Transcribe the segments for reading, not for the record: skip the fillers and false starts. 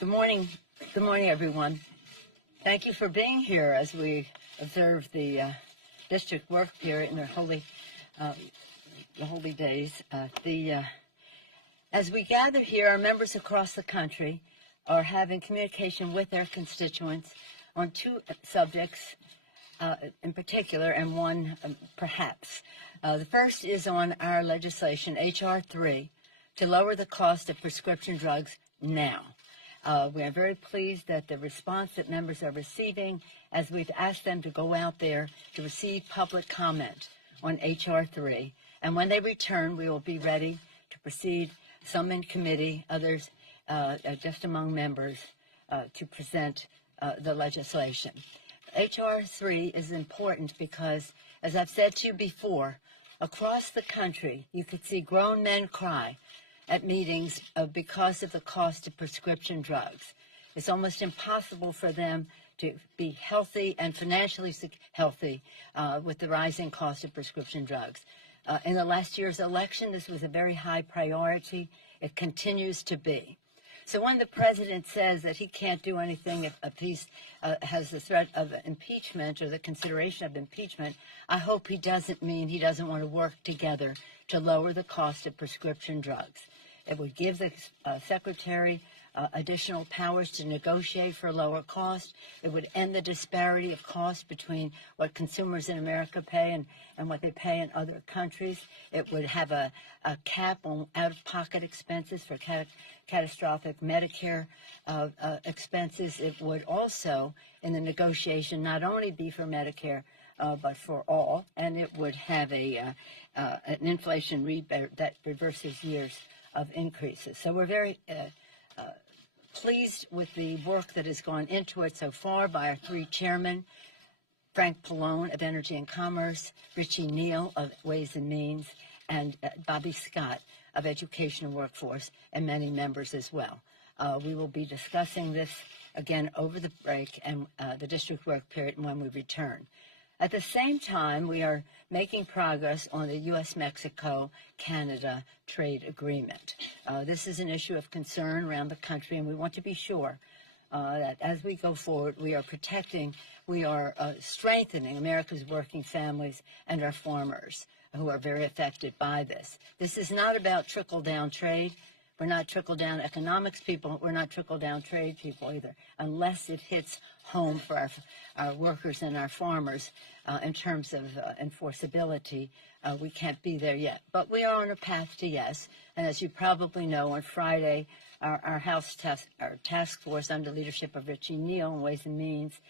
Good morning. Good morning, everyone. Thank you for being here as we observe the district work period in the holy days. As we gather here, our members across the country are having communication with their constituents on two subjects in particular, and one perhaps. The first is on our legislation, H.R. 3, to lower the cost of prescription drugs now. We are very pleased that the response that members are receiving as we've asked them to go out there to receive public comment on H.R. 3. And when they return, we will be ready to proceed, some in committee, others just among members, to present the legislation. H.R. 3 is important because, as I've said to you before, across the country, you could see grown men cry at meetings because of the cost of prescription drugs. It's almost impossible for them to be healthy and financially healthy with the rising cost of prescription drugs. In the last year's election, this was a very high priority. It continues to be. So when the president says that he can't do anything if he has the threat of impeachment or the consideration of impeachment, I hope he doesn't mean he doesn't want to work together to lower the cost of prescription drugs. It would give the secretary additional powers to negotiate for a lower cost. It would end the disparity of cost between what consumers in America pay and what they pay in other countries. It would have a cap on out-of-pocket expenses for catastrophic Medicare expenses. It would also, in the negotiation, not only be for Medicare, but for all, and it would have an inflation rebate that reverses years of increases. So we're very pleased with the work that has gone into it so far by our three chairmen, Frank Pallone of Energy and Commerce, Richie Neal of Ways and Means, and Bobby Scott of Education and Workforce, and many members as well. We will be discussing this again over the break and the district work period when we return. At the same time, we are making progress on the U.S.-Mexico-Canada trade agreement. This is an issue of concern around the country, and we want to be sure that as we go forward, we are strengthening America's working families and our farmers who are very affected by this. This is not about trickle-down trade. We're not trickle-down economics people. We're not trickle-down trade people either, unless it hits home for our workers and our farmers in terms of enforceability. We can't be there yet. But we are on a path to yes. And as you probably know, on Friday, our task force under leadership of Richie Neal and Ways and Means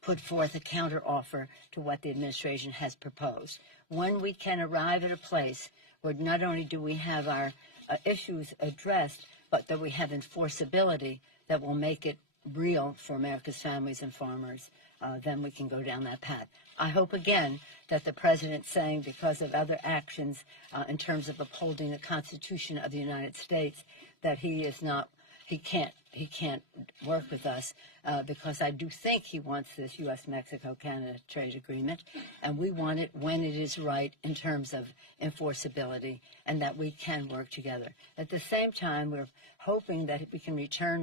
put forth a counteroffer to what the administration has proposed. When we can arrive at a place where not only do we have our issues addressed, but that we have enforceability that will make it real for America's families and farmers, then we can go down that path. I hope, again, that the president saying because of other actions in terms of upholding the Constitution of the United States, that he can't work with us because I do think he wants this U.S.-Mexico-Canada trade agreement, and we want it when it is right in terms of enforceability and that we can work together. At the same time, we're hoping that we can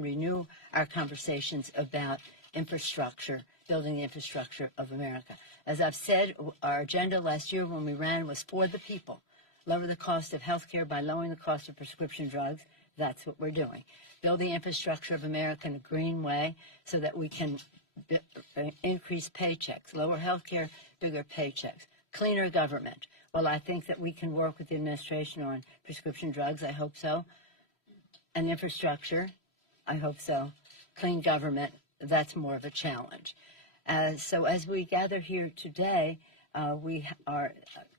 renew our conversations about infrastructure, building the infrastructure of America. As I've said, our agenda last year when we ran was for the people. Lower the cost of health care by lowering the cost of prescription drugs. That's what we're doing. Build the infrastructure of America in a green way so that we can increase paychecks, lower health care, bigger paychecks, cleaner government. Well, I think that we can work with the administration on prescription drugs. I hope so. And infrastructure. I hope so. Clean government. That's more of a challenge. So as we gather here today, we are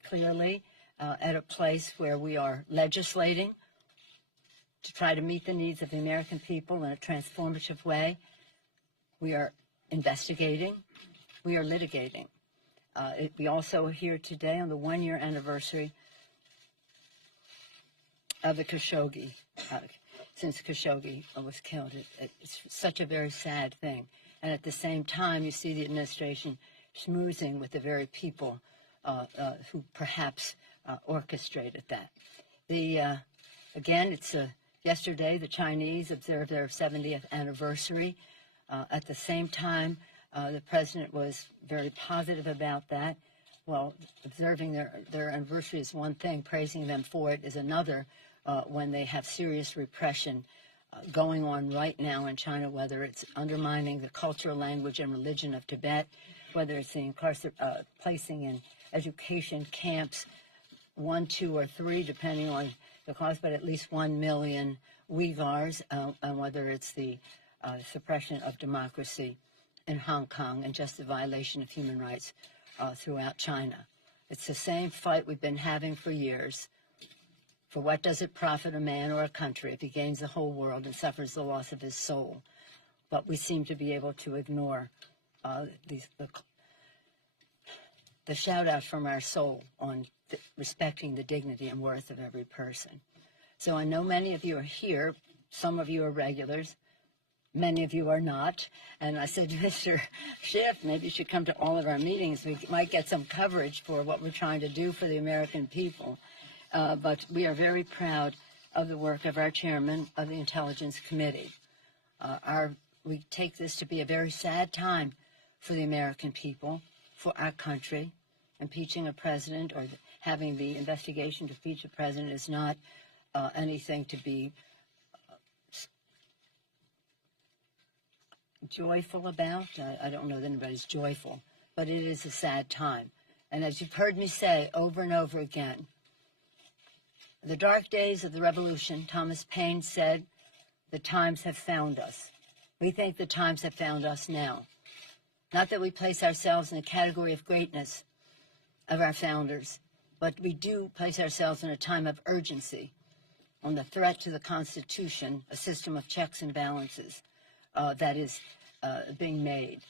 clearly at a place where we are legislating to try to meet the needs of the American people in a transformative way. We are investigating. We are litigating. We also are here today on the one-year anniversary of the Khashoggi, since Khashoggi was killed. It's such a very sad thing. And at the same time, you see the administration schmoozing with the very people who perhaps orchestrated that. Again, it's Yesterday, the Chinese observed their 70th anniversary. At the same time, the president was very positive about that. Well, observing their anniversary is one thing, praising them for it is another, when they have serious repression going on right now in China, whether it's undermining the culture, language, and religion of Tibet, whether it's the placing in education camps, 1, 2, or 3, depending on the cause, but at least 1 million Uyghurs, and whether it's the suppression of democracy in Hong Kong and just the violation of human rights throughout China. It's the same fight we've been having for years. For what does it profit a man or a country if he gains the whole world and suffers the loss of his soul? But we seem to be able to ignore the shout-out from our soul on respecting the dignity and worth of every person. So I know many of you are here. Some of you are regulars. Many of you are not. And I said to Mr. Schiff, maybe you should come to all of our meetings. We might get some coverage for what we're trying to do for the American people. But we are very proud of the work of our chairman of the Intelligence Committee. We take this to be a very sad time for the American people, for our country. Impeaching a president or having the investigation to impeach a president is not anything to be joyful about. I don't know that anybody's joyful, but it is a sad time. And as you've heard me say over and over again, the dark days of the revolution, Thomas Paine said, the times have found us. We think the times have found us now. Not that we place ourselves in the category of greatness of our founders, but we do place ourselves in a time of urgency on the threat to the Constitution, a system of checks and balances that is being made.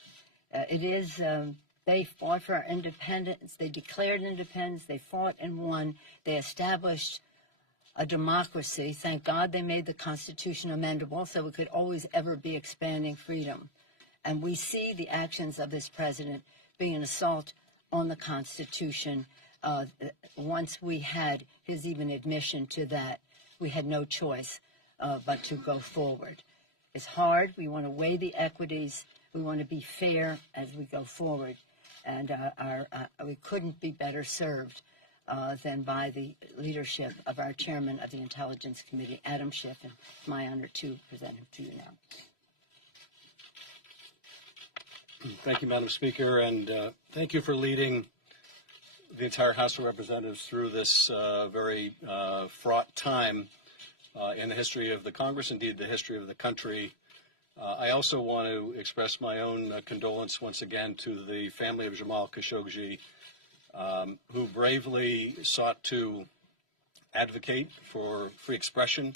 They fought for our independence. They declared independence. They fought and won. They established a democracy. Thank God they made the Constitution amendable so it could always ever be expanding freedom. And we see the actions of this president being an assault on the Constitution. Once we had his even admission to that, we had no choice but to go forward. It's hard. We want to weigh the equities. We want to be fair as we go forward. And we couldn't be better served than by the leadership of our chairman of the Intelligence Committee, Adam Schiff, and it's my honor to present him to you now. Thank you, Madam Speaker, and thank you for leading the entire House of Representatives through this very fraught time in the history of the Congress, indeed the history of the country. I also want to express my own condolence once again to the family of Jamal Khashoggi, who bravely sought to advocate for free expression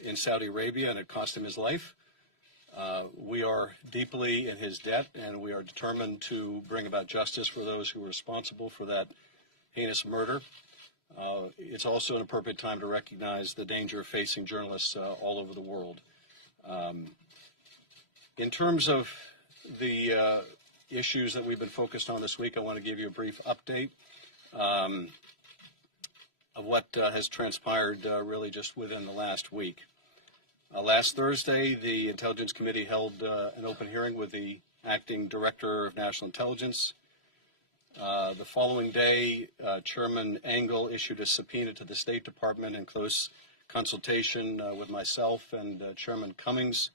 in Saudi Arabia, and it cost him his life. We are deeply in his debt, and we are determined to bring about justice for those who were responsible for that heinous murder. It's also an appropriate time to recognize the danger facing journalists all over the world. In terms of the issues that we've been focused on this week, I want to give you a brief update of what has transpired really just within the last week. Last Thursday, the Intelligence Committee held an open hearing with the Acting Director of National Intelligence. The following day, Chairman Engel issued a subpoena to the State Department in close consultation with myself and Chairman Cummings.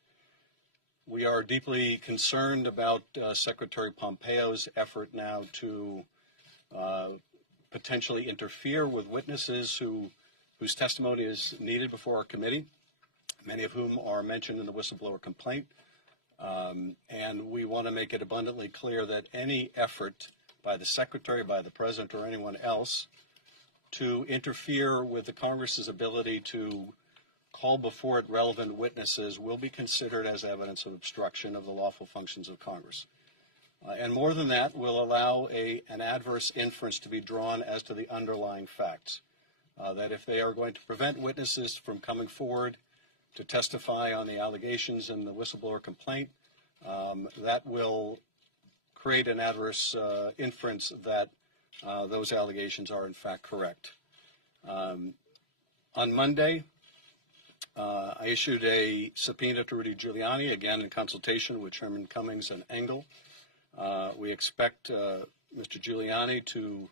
We are deeply concerned about Secretary Pompeo's effort now to potentially interfere with witnesses whose testimony is needed before our committee, many of whom are mentioned in the whistleblower complaint. And we want to make it abundantly clear that any effort by the Secretary, by the President, or anyone else to interfere with the Congress's ability to call before it relevant witnesses will be considered as evidence of obstruction of the lawful functions of Congress. And more than that, will allow an adverse inference to be drawn as to the underlying facts. That if they are going to prevent witnesses from coming forward to testify on the allegations in the whistleblower complaint, that will create an adverse inference that those allegations are in fact correct. On Monday, I issued a subpoena to Rudy Giuliani, again in consultation with Chairman Cummings and Engel. We expect Mr. Giuliani to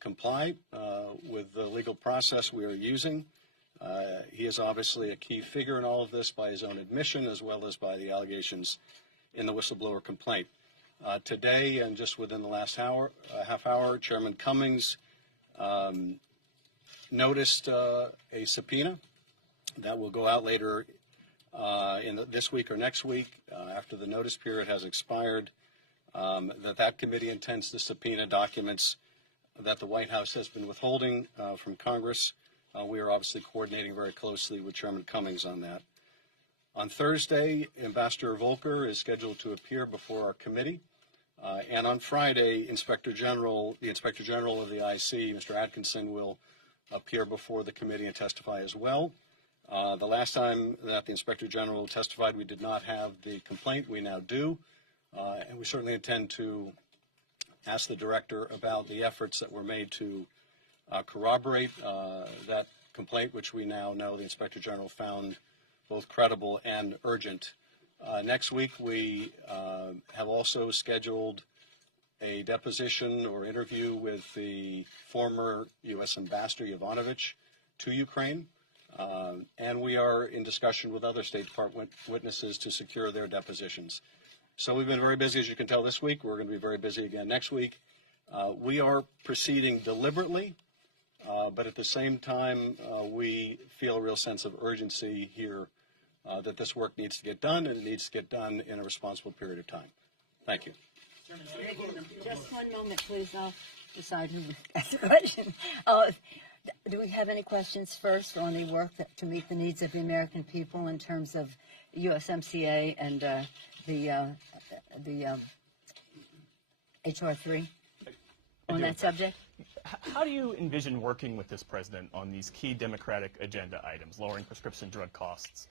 comply with the legal process we are using. He is obviously a key figure in all of this by his own admission, as well as by the allegations in the whistleblower complaint. Today, and just within the last half hour, Chairman Cummings noticed a subpoena that will go out later this week or next week, after the notice period has expired, that committee intends to subpoena documents that the White House has been withholding from Congress. We are obviously coordinating very closely with Chairman Cummings on that. On Thursday, Ambassador Volker is scheduled to appear before our committee. And on Friday, the Inspector General of the IC, Mr. Atkinson, will appear before the committee and testify as well. The last time that the Inspector General testified, we did not have the complaint. We now do. And we certainly intend to ask the Director about the efforts that were made to corroborate that complaint, which we now know the Inspector General found both credible and urgent. Next week, we have also scheduled a deposition or interview with the former U.S. Ambassador Yovanovitch to Ukraine, and we are in discussion with other State Department witnesses to secure their depositions. So we've been very busy, as you can tell, this week. We're going to be very busy again next week. We are proceeding deliberately, but at the same time, we feel a real sense of urgency here that this work needs to get done, and it needs to get done in a responsible period of time. Thank you. Just one moment, please. I'll decide who asks the question. Do we have any questions first on the work to meet the needs of the American people in terms of USMCA and the HR3 on that subject? How do you envision working with this president on these key Democratic agenda items, lowering prescription drug costs,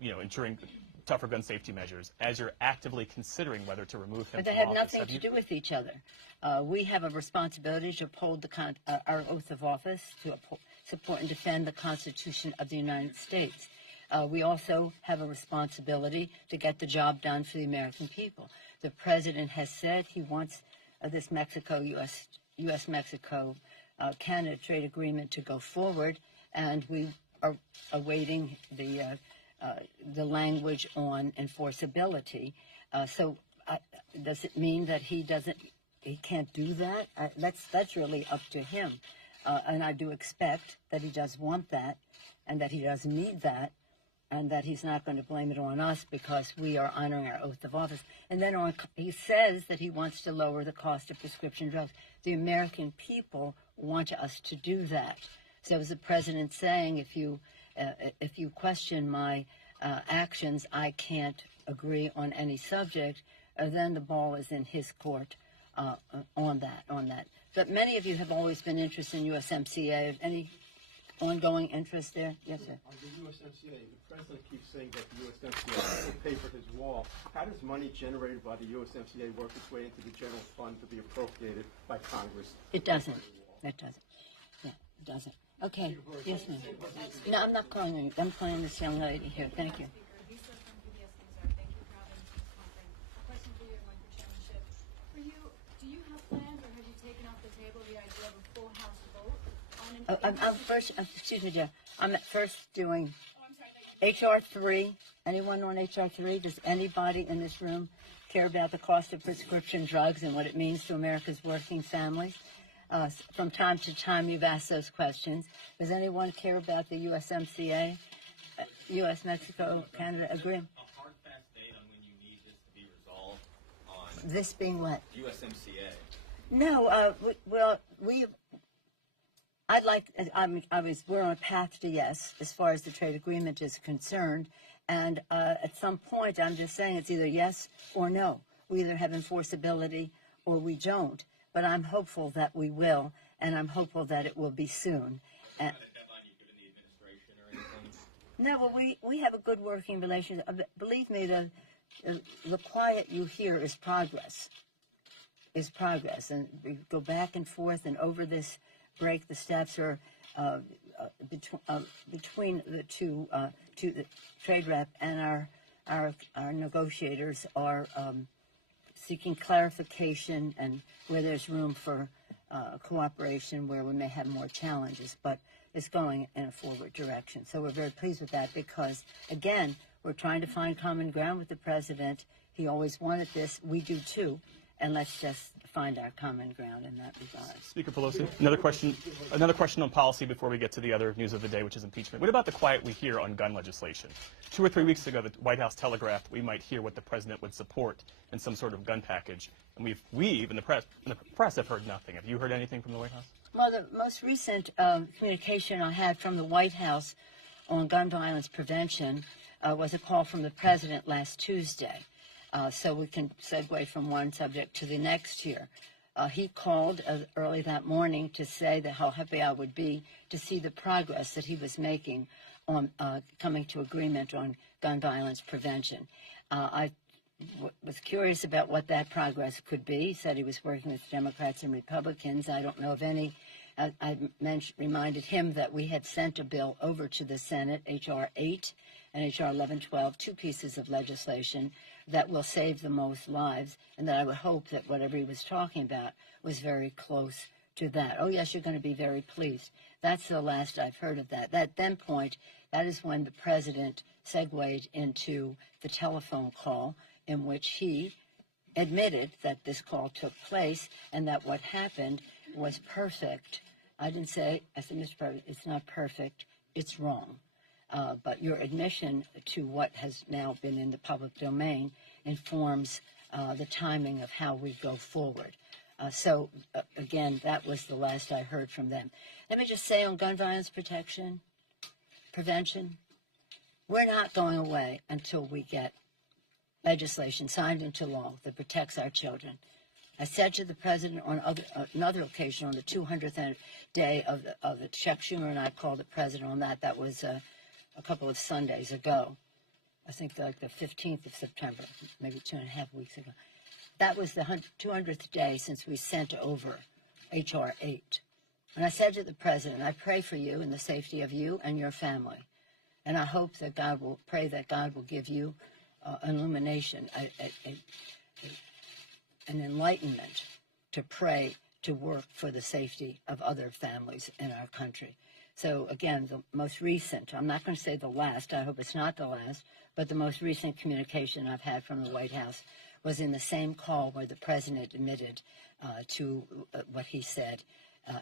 ensuring tougher gun safety measures, as you're actively considering whether to remove him But they from have office? nothing to do with each other. We have a responsibility to uphold our oath of office, to support and defend the Constitution of the United States. We also have a responsibility to get the job done for the American people. The president has said he wants this U.S.-Mexico Canada trade agreement to go forward, and we are awaiting the language on enforceability. So does it mean that he can't do that? That's really up to him. And I do expect that he does want that, and that he does need that, and that he's not going to blame it on us because we are honoring our oath of office. And then he says that he wants to lower the cost of prescription drugs. The American people want us to do that. So as the president saying, if you question my actions, I can't agree on any subject, then the ball is in his court on that. But many of you have always been interested in USMCA. Any ongoing interest there? Yes, sir. On the USMCA, the president keeps saying that the USMCA will pay for his wall. How does money generated by the USMCA work its way into the general fund to be appropriated by Congress? It doesn't. It doesn't. Yeah, it doesn't. Okay. Yes, ma'am. No, I'm not calling you. I'm calling this young lady here. Thank you. Do you have plans, or have you taken off the table the idea of a full House vote on I'm first, excuse me, Jeff. I'm at first doing HR3. Anyone on HR3? Does anybody in this room care about the cost of prescription drugs and what it means to America's working families? From time to time, you've asked those questions. Does anyone care about the USMCA, U.S.-Mexico, Canada agreement? A hard, fast date on when you need this to be resolved on This being what? USMCA. No, we're on a path to yes, as far as the trade agreement is concerned. And at some point, I'm just saying it's either yes or no. We either have enforceability or we don't. But I'm hopeful that we will, and I'm hopeful that it will be soon. Not a deadline you given the administration or anything? No, well, we have a good working relationship. Believe me, the quiet you hear is progress. And we go back and forth, and over this break, the steps are between the two to the trade rep and our negotiators are seeking clarification and where there's room for cooperation, where we may have more challenges, but it's going in a forward direction. So we're very pleased with that because, again, we're trying to find common ground with the president. He always wanted this. We do too. And let's just find our common ground in that regard. Speaker Pelosi, another question on policy before we get to the other news of the day, which is impeachment. What about the quiet we hear on gun legislation? 2 or 3 weeks ago, the White House telegraphed we might hear what the president would support in some sort of gun package. And we've in the press have heard nothing. Have you heard anything from the White House? Well, the most recent communication I had from the White House on gun violence prevention was a call from the president last Tuesday. So we can segue from one subject to the next here. He called early that morning to say that how happy I would be to see the progress that he was making on coming to agreement on gun violence prevention. I was curious about what that progress could be. He said he was working with Democrats and Republicans. I don't know of any. I reminded him that we had sent a bill over to the Senate, H.R. 8 and H.R. 1112, 2 pieces of legislation that will save the most lives, and that I would hope that whatever he was talking about was very close to that. Oh, yes, you're going to be very pleased. That's the last I've heard of that. At that point, that is when the president segued into the telephone call in which he admitted that this call took place and that what happened was perfect. I didn't say, I said, Mr. President, it's not perfect, it's wrong. But your admission to what has now been in the public domain informs the timing of how we go forward. So, again, that was the last I heard from them. Let me just say on gun violence prevention, we're not going away until we get legislation signed into law that protects our children. I said to the president on another occasion, on the 200th day of the Chuck Schumer and I called the president on that. That was a couple of Sundays ago. I think like the 15th of September, maybe 2.5 weeks ago. That was the 200th day since we sent over H.R. 8. And I said to the president, I pray for you and the safety of you and your family. And I hope that pray that God will give you an illumination, an enlightenment to pray, to work for the safety of other families in our country. So again, the most recent, I'm not going to say the last, I hope it's not the last, but the most recent communication I've had from the White House was in the same call where the president admitted to what he said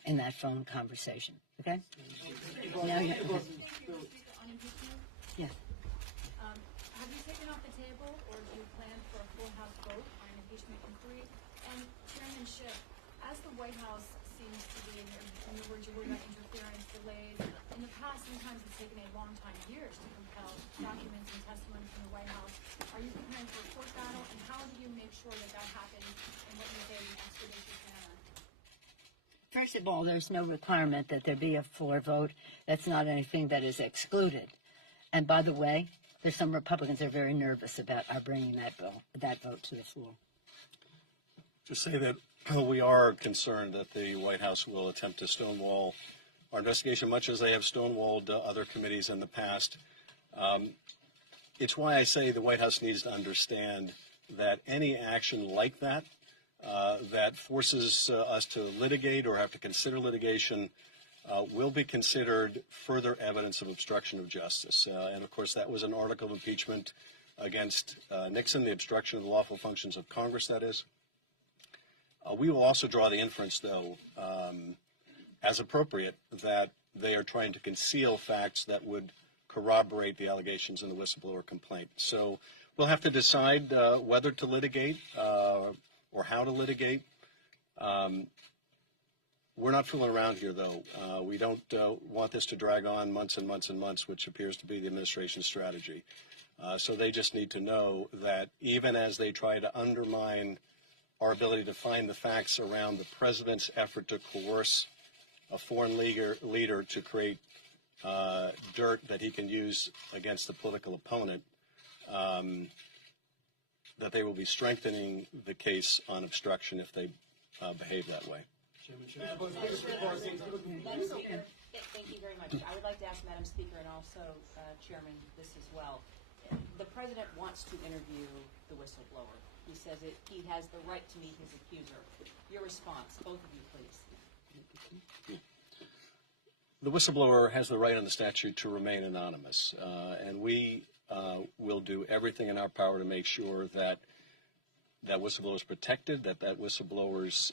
in that phone conversation. Okay? Now you, yeah. Have you taken off the table, or do you plan for a full House vote on an impeachment inquiry? And Chairman Schiff, as the White House seems to be, in the words you were about interference, delays, in the past sometimes it's taken a long time, years, to compel documents and testimony from the White House. Are you preparing for a court battle, and how do you make sure that that happens in what you say is an expeditious manner? First of all, there's no requirement that there be a floor vote. That's not anything that is excluded. And by the way, there's some Republicans that are very nervous about our bringing that vote to the floor. Just say that we are concerned that the White House will attempt to stonewall our investigation, much as they have stonewalled other committees in the past. It's why I say the White House needs to understand that any action like that, that forces us to litigate or have to consider litigation, will be considered further evidence of obstruction of justice. And of course, that was an article of impeachment against Nixon, the obstruction of the lawful functions of Congress, that is. We will also draw the inference, though, as appropriate, that they are trying to conceal facts that would corroborate the allegations in the whistleblower complaint. So we'll have to decide whether to litigate or how to litigate. We're not fooling around here, though. We don't want this to drag on months and months and months, which appears to be the administration's strategy. So they just need to know that even as they try to undermine our ability to find the facts around the president's effort to coerce a foreign leader to create dirt that he can use against a political opponent, that they will be strengthening the case on obstruction if they behave that way. Madam Speaker, thank you very much. I would like to ask Madam Speaker and also Chairman this as well. The President wants to interview the whistleblower. He says he has the right to meet his accuser. Your response, both of you, please. The whistleblower has the right on the statute to remain anonymous, and we will do everything in our power to make sure that that whistleblower is protected, that whistleblower's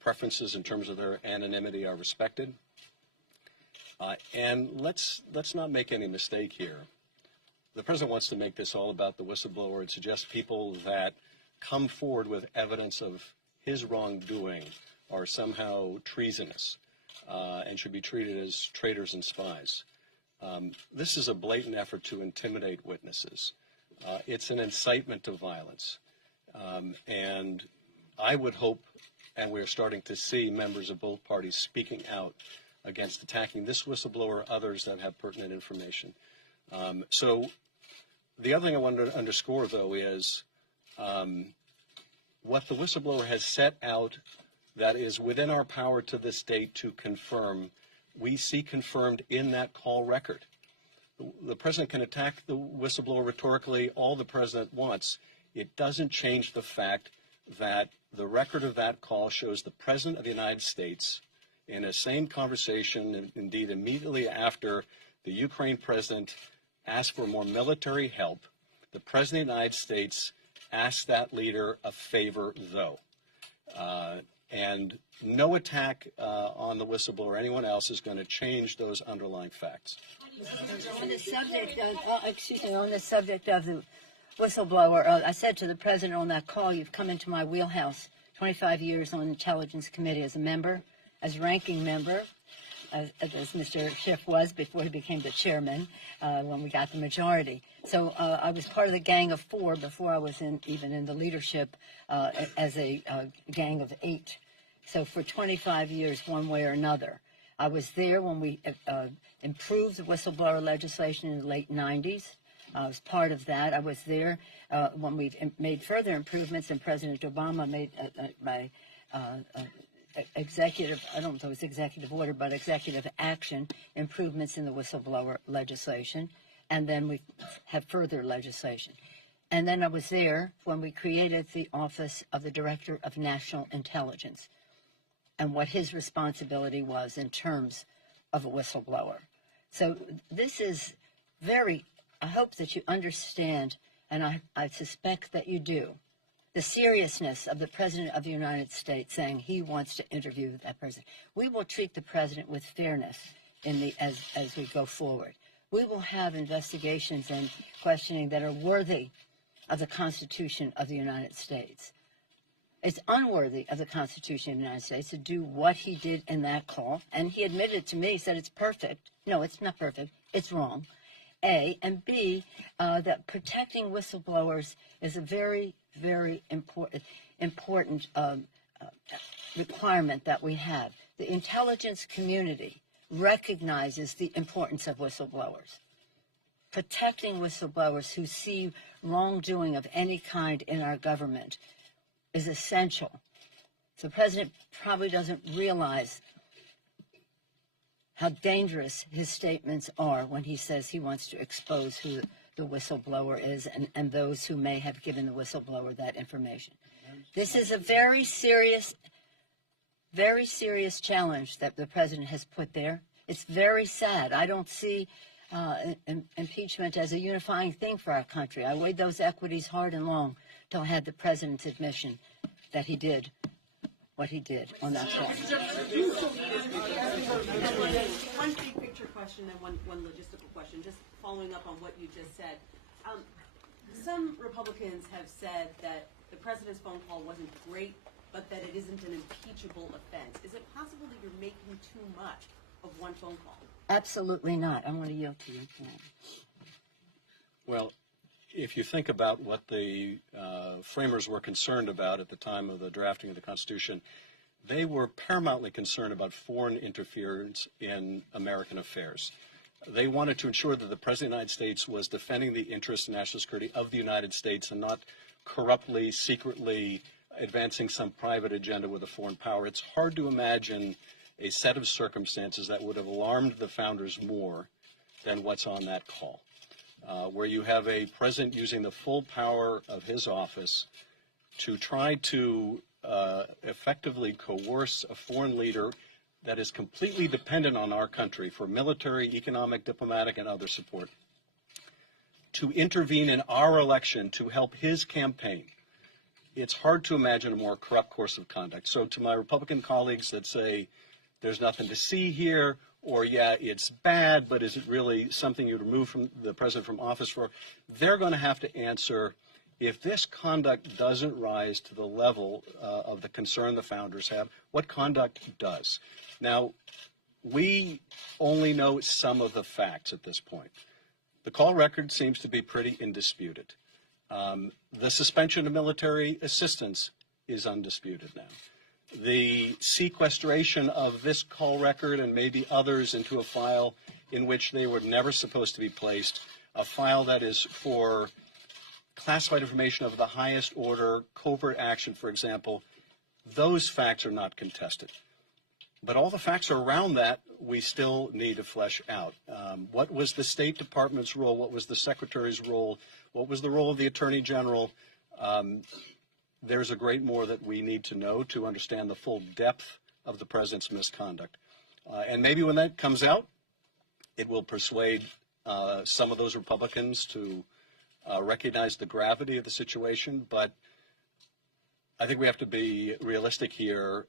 preferences in terms of their anonymity are respected. And let's not make any mistake here. The President wants to make this all about the whistleblower and suggest people that come forward with evidence of his wrongdoing are somehow treasonous and should be treated as traitors and spies. This is a blatant effort to intimidate witnesses. It's an incitement to violence. And I would hope, and we're starting to see members of both parties speaking out against attacking this whistleblower or others that have pertinent information. So the other thing I wanted to underscore, though, is what the whistleblower has set out that is within our power to this date to confirm, we see confirmed in that call record. The President can attack the whistleblower rhetorically all the President wants. It doesn't change the fact that the record of that call shows the President of the United States in a same conversation, and indeed immediately after the Ukraine President asked for more military help, the President of the United States asked that leader a favor, though. And no attack on the whistleblower or anyone else is going to change those underlying facts. On the subject of the whistleblower, I said to the President on that call, you've come into my wheelhouse. 25 years on the Intelligence Committee as a member, as ranking member, as Mr. Schiff was before he became the chairman when we got the majority. So I was part of the Gang of Four before I was even in the leadership as a Gang of Eight. So for 25 years, one way or another. I was there when we improved the whistleblower legislation in the late 90s. I was part of that. I was there when we made further improvements, and President Obama made my executive, I don't know if it was executive order, but executive action improvements in the whistleblower legislation. And then we have further legislation. And then I was there when we created the Office of the Director of National Intelligence and what his responsibility was in terms of a whistleblower. So this is very, I hope that you understand, and I suspect that you do, the seriousness of the President of the United States saying he wants to interview that president. We will treat the President with fairness as we go forward. We will have investigations and questioning that are worthy of the Constitution of the United States. It's unworthy of the Constitution of the United States to do what he did in that call, and he admitted to me, he said it's perfect. No, it's not perfect. It's wrong. A, and B, that protecting whistleblowers is a very, very important requirement that we have. The intelligence community recognizes the importance of whistleblowers. Protecting whistleblowers who see wrongdoing of any kind in our government is essential. So the President probably doesn't realize how dangerous his statements are when he says he wants to expose who the whistleblower is and those who may have given the whistleblower that information. This is a very serious challenge that the President has put there. It's very sad. I don't see impeachment as a unifying thing for our country. I weighed those equities hard and long until I had the President's admission that he did what he did on that call. One big picture question and one logistical question, just following up on what you just said. Some Republicans have said that the President's phone call wasn't great, but that it isn't an impeachable offense. Is it possible that you're making too much of one phone call? Absolutely not. I want to yield to you. Well, if you think about what the framers were concerned about at the time of the drafting of the Constitution, they were paramountly concerned about foreign interference in American affairs. They wanted to ensure that the President of the United States was defending the interests and national security of the United States and not corruptly, secretly advancing some private agenda with a foreign power. It's hard to imagine a set of circumstances that would have alarmed the founders more than what's on that call, where you have a president using the full power of his office to try to effectively coerce a foreign leader that is completely dependent on our country for military, economic, diplomatic, and other support, to intervene in our election to help his campaign. It's hard to imagine a more corrupt course of conduct. So to my Republican colleagues that say there's nothing to see here, or yeah, it's bad, but is it really something you'd remove from the president from office for? They're going to have to answer, if this conduct doesn't rise to the level of the concern the founders have, what conduct does? Now, we only know some of the facts at this point. The call record seems to be pretty indisputed. The suspension of military assistance is undisputed now. The sequestration of this call record and maybe others into a file in which they were never supposed to be placed, a file that is for classified information of the highest order, covert action, for example, those facts are not contested. But all the facts around that, we still need to flesh out. What was the State Department's role? What was the Secretary's role? What was the role of the Attorney General? There's a great more that we need to know to understand the full depth of the President's misconduct. And maybe when that comes out, it will persuade some of those Republicans to recognize the gravity of the situation. But I think we have to be realistic here.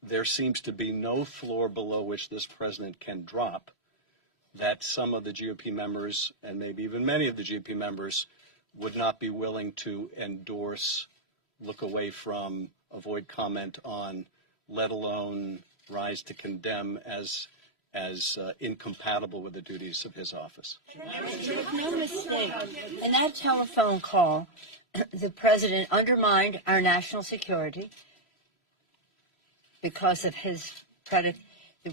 There seems to be no floor below which this president can drop that some of the GOP members, and maybe even many of the GOP members, would not be willing to endorse, look away from, avoid comment on, let alone rise to condemn as incompatible with the duties of his office. Make no mistake, in that telephone call, the president undermined our national security because of his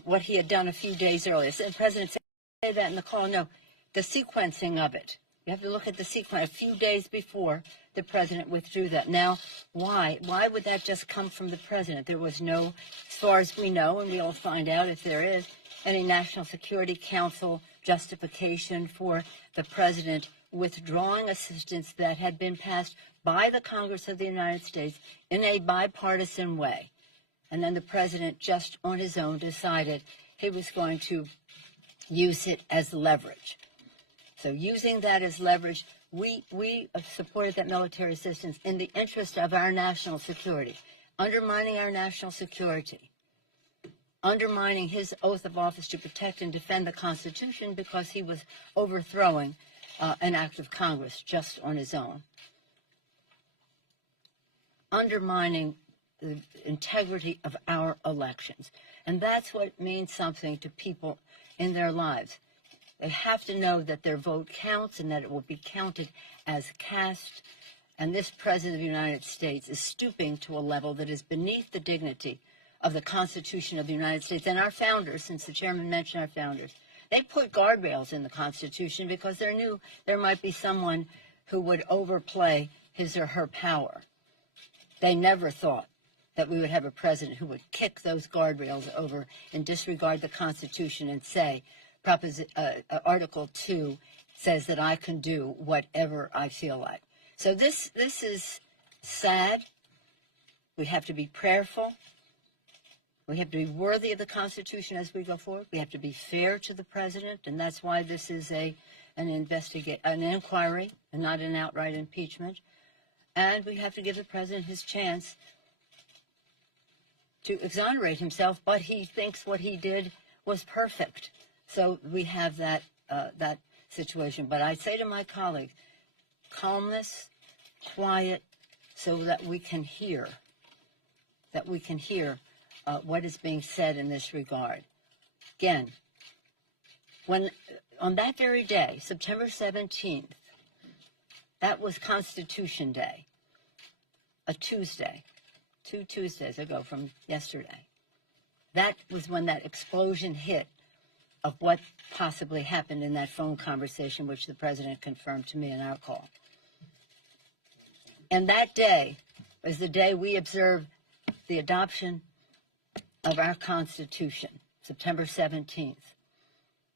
what he had done a few days earlier. So the president said that in the call. No, the sequencing of it. You have to look at the sequence. A few days before, the president withdrew that. Now, why? Why would that just come from the president? There was no, as far as we know, and we'll find out if there is, any National Security Council justification for the president withdrawing assistance that had been passed by the Congress of the United States in a bipartisan way. And then the president just on his own decided he was going to use it as leverage. So using that as leverage, we supported that military assistance in the interest of our national security, undermining our national security, undermining his oath of office to protect and defend the Constitution because he was overthrowing an act of Congress just on his own, undermining the integrity of our elections. And that's what means something to people in their lives. They have to know that their vote counts and that it will be counted as cast. And this President of the United States is stooping to a level that is beneath the dignity of the Constitution of the United States and our founders, since the chairman mentioned our founders. They put guardrails in the Constitution because they knew there might be someone who would overplay his or her power. They never thought that we would have a president who would kick those guardrails over and disregard the Constitution and say, Article 2 says that I can do whatever I feel like. So this is sad. We have to be prayerful. We have to be worthy of the Constitution as we go forward. We have to be fair to the president, and that's why this is an inquiry and not an outright impeachment. And we have to give the president his chance to exonerate himself, but he thinks what he did was perfect. So we have that situation. But I say to my colleagues, calmness, quiet, so that we can hear, what is being said in this regard. Again, when on that very day, September 17th, that was Constitution Day, a Tuesday, 2 Tuesdays ago from yesterday. That was when that explosion hit of what possibly happened in that phone conversation, which the president confirmed to me in our call. And that day, is the day we observe the adoption of our Constitution, September 17th.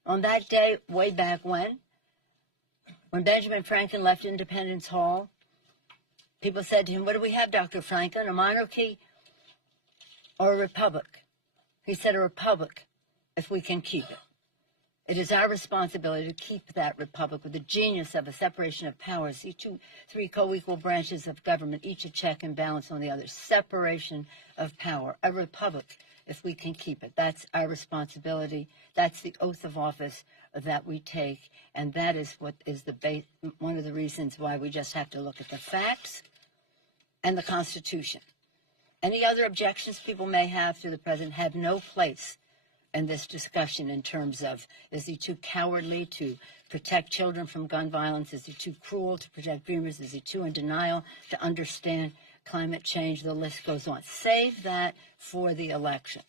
On that day, way back when Benjamin Franklin left Independence Hall, people said to him, "What do we have, Dr. Franklin, a monarchy or a republic?" He said, "A republic, if we can keep it." It is our responsibility to keep that republic with the genius of a separation of powers, three co-equal branches of government, each a check and balance on the other. Separation of power, a republic, if we can keep it. That's our responsibility. That's the oath of office that we take, and that is what is one of the reasons why we just have to look at the facts and the Constitution. Any other objections people may have to the president have no place in this discussion in terms of, is he too cowardly to protect children from gun violence? Is he too cruel to protect dreamers? Is he too in denial to understand climate change? The list goes on. Save that for the election.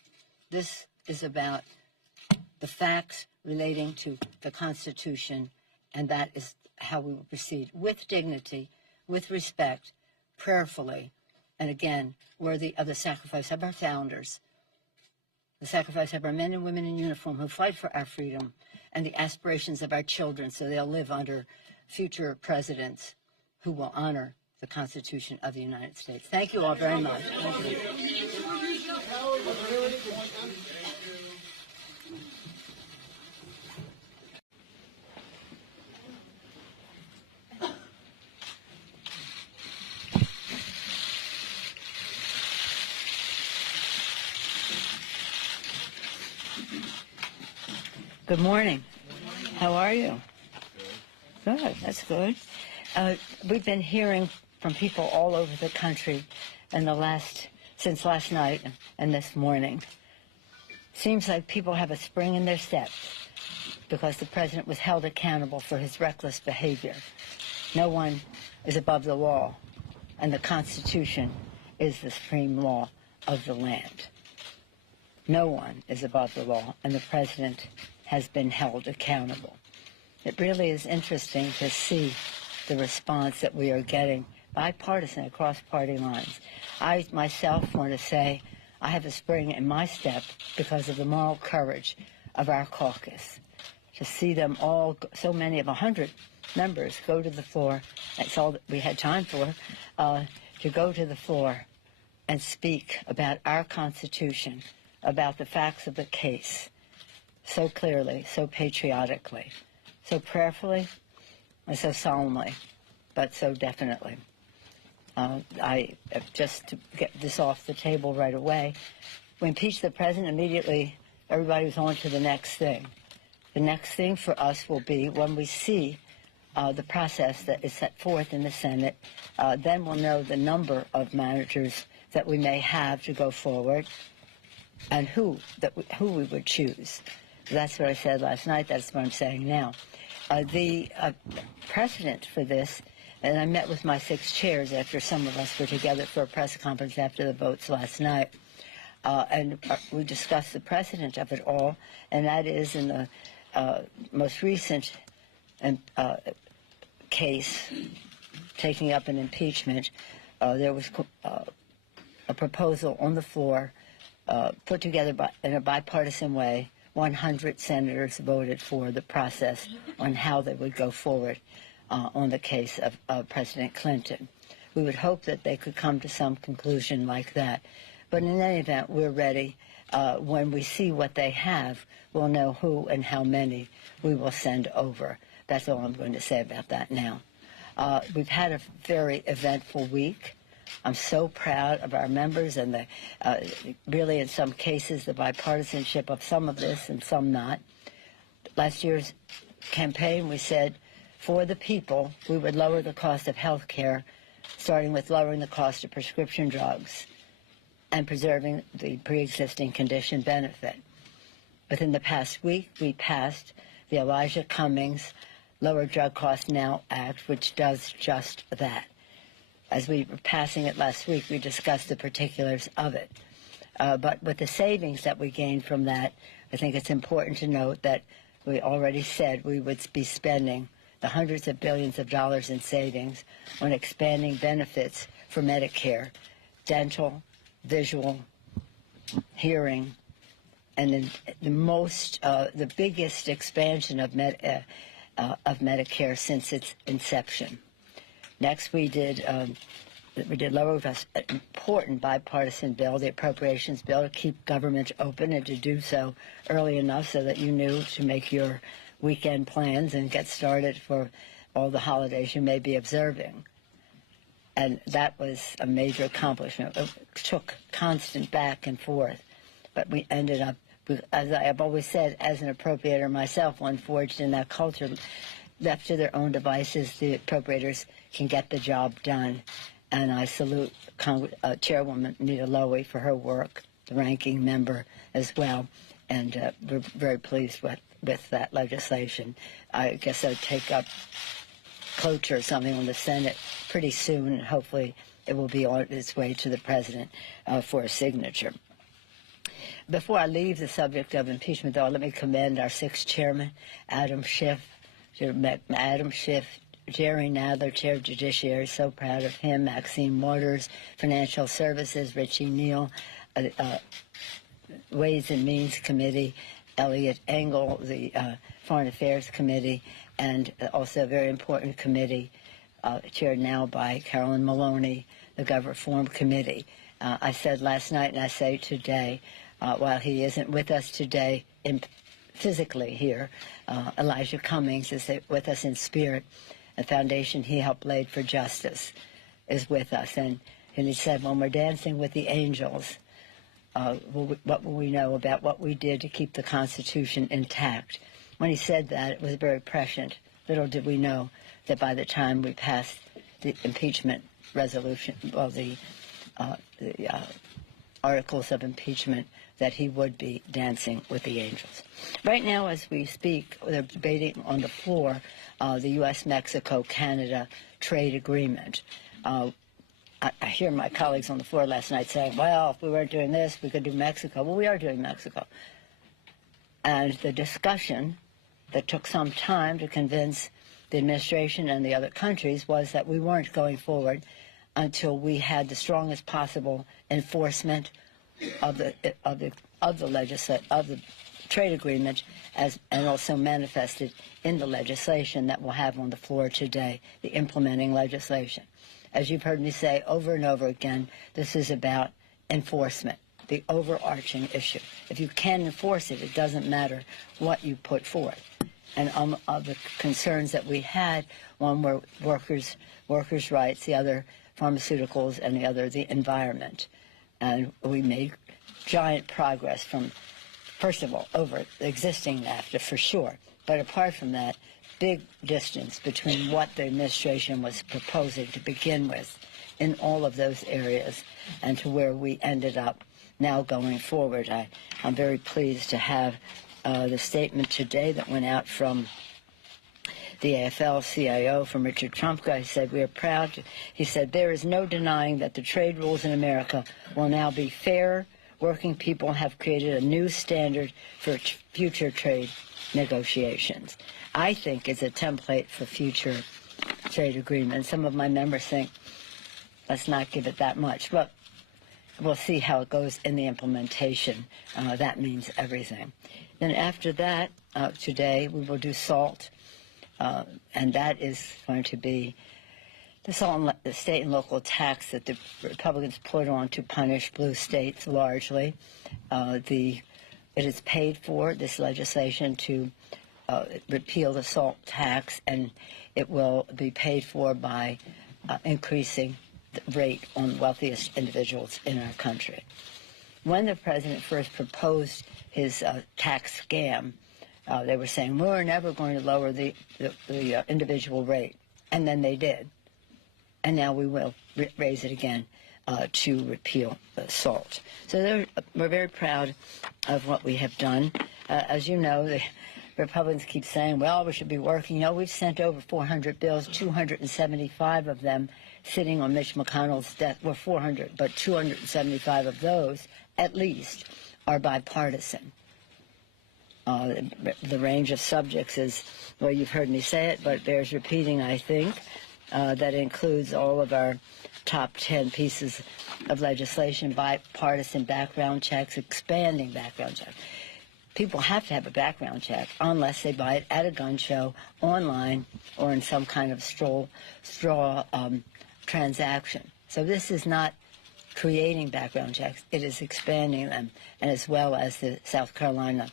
This is about the facts relating to the Constitution, and that is how we will proceed, with dignity, with respect, prayerfully, and again, worthy of the sacrifice of our founders, the sacrifice of our men and women in uniform who fight for our freedom, and the aspirations of our children so they'll live under future presidents who will honor the Constitution of the United States. Thank you all very much. Thank you. Good morning. How are you? Good. That's good. We've been hearing from people all over the country since last night and this morning. Seems like people have a spring in their step because the president was held accountable for his reckless behavior. No one is above the law, and the Constitution is the supreme law of the land. No one is above the law, and the president has been held accountable. It really is interesting to see the response that we are getting, bipartisan, across party lines. I myself want to say I have a spring in my step because of the moral courage of our caucus. To see them all, so many of 100 members, go to the floor, that's all that we had time for, to go to the floor and speak about our Constitution, about the facts of the case, so clearly, so patriotically, so prayerfully, and so solemnly, but so definitely. Just to get this off the table right away, we impeached the president immediately. Everybody was on to the next thing. The next thing for us will be when we see the process that is set forth in the Senate, then we'll know the number of managers that we may have to go forward and who we would choose. That's what I said last night. That's what I'm saying now. The precedent for this, and I met with my 6 chairs after some of us were together for a press conference after the votes last night, and we discussed the precedent of it all, and that is in the most recent case taking up an impeachment, there was a proposal on the floor put together in a bipartisan way. 100 senators voted for the process on how they would go forward on the case of President Clinton. We would hope that they could come to some conclusion like that. But in any event, we're ready. When we see what they have, we'll know who and how many we will send over. That's all I'm going to say about that now. We've had a very eventful week. I'm so proud of our members and really in some cases the bipartisanship of some of this and some not. Last year's campaign we said for the people we would lower the cost of health care, starting with lowering the cost of prescription drugs and preserving the pre-existing condition benefit. Within the past week we passed the Elijah Cummings Lower Drug Costs Now Act, which does just that. As we were passing it last week, we discussed the particulars of it. But with the savings that we gained from that, I think it's important to note that we already said we would be spending the hundreds of billions of dollars in savings on expanding benefits for Medicare dental, visual, hearing, and then the biggest expansion of Medicare since its inception. Next, we did lower an important bipartisan bill, the appropriations bill, to keep government open and to do so early enough so that you knew to make your weekend plans and get started for all the holidays you may be observing. And that was a major accomplishment. It took constant back and forth, but we ended up, as I have always said, as an appropriator myself, one forged in that culture, left to their own devices, the appropriators can get the job done. And I salute Chairwoman Nita Lowey for her work, the ranking member as well, and we're very pleased with that legislation. I guess I'll take up cloture or something on the Senate pretty soon, and hopefully it will be on its way to the President for a signature. Before I leave the subject of impeachment, though, let me commend our sixth chairman, Adam Schiff, Jerry Nadler, Chair of Judiciary, so proud of him, Maxine Waters, Financial Services, Richie Neal, Ways and Means Committee, Elliot Engel, the Foreign Affairs Committee, and also a very important committee chaired now by Carolyn Maloney, the Gov Reform Committee. I said last night and I say today, while he isn't with us today physically here, Elijah Cummings is with us in spirit. The foundation he helped lay for justice is with us. And he said, when we're dancing with the angels, what will we know about what we did to keep the Constitution intact? When he said that, it was very prescient. Little did we know that by the time we passed the impeachment resolution, well, the articles of impeachment, that he would be dancing with the angels. Right now, as we speak, they're debating on the floor the U.S.-Mexico-Canada trade agreement. I hear my colleagues on the floor last night saying, well, if we weren't doing this, we could do Mexico. Well, we are doing Mexico. And the discussion that took some time to convince the administration and the other countries was that we weren't going forward until we had the strongest possible enforcement of the trade agreement, and also manifested in the legislation that we'll have on the floor today, the implementing legislation. As you've heard me say over and over again, this is about enforcement, the overarching issue. If you can enforce it, it doesn't matter what you put forth. And of the concerns that we had, one were workers' rights, the other pharmaceuticals, and the other the environment. And we made giant progress from, first of all, over the existing NAFTA for sure. But apart from that, big distance between what the administration was proposing to begin with in all of those areas and to where we ended up now going forward. I'm very pleased to have the statement today that went out from the AFL-CIO, from Richard Trumka. He said, we are proud. He said, there is no denying that the trade rules in America will now be fair. Working people have created a new standard for future trade negotiations. I think it's a template for future trade agreements. Some of my members think, let's not give it that much. But we'll see how it goes in the implementation. That means everything. Then after that, today, we will do SALT. And that is going to be the state and local tax that the Republicans put on to punish blue states largely. It is paid for, this legislation, to repeal the SALT tax, and it will be paid for by increasing the rate on wealthiest individuals in our country. When the president first proposed his tax scam, they were saying, we're never going to lower the individual rate. And then they did. And now we will raise it again to repeal SALT. So we're very proud of what we have done. As you know, the Republicans keep saying, well, we should be working. You know, we've sent over 400 bills, 275 of them sitting on Mitch McConnell's desk. Well, 400, but 275 of those, at least, are bipartisan. The range of subjects is, well, you've heard me say it, but it bears repeating, I think. that includes all of our top 10 pieces of legislation, bipartisan background checks, expanding background checks. People have to have a background check unless they buy it at a gun show, online, or in some kind of straw transaction. So this is not creating background checks. It is expanding them, and as well as the South Carolina,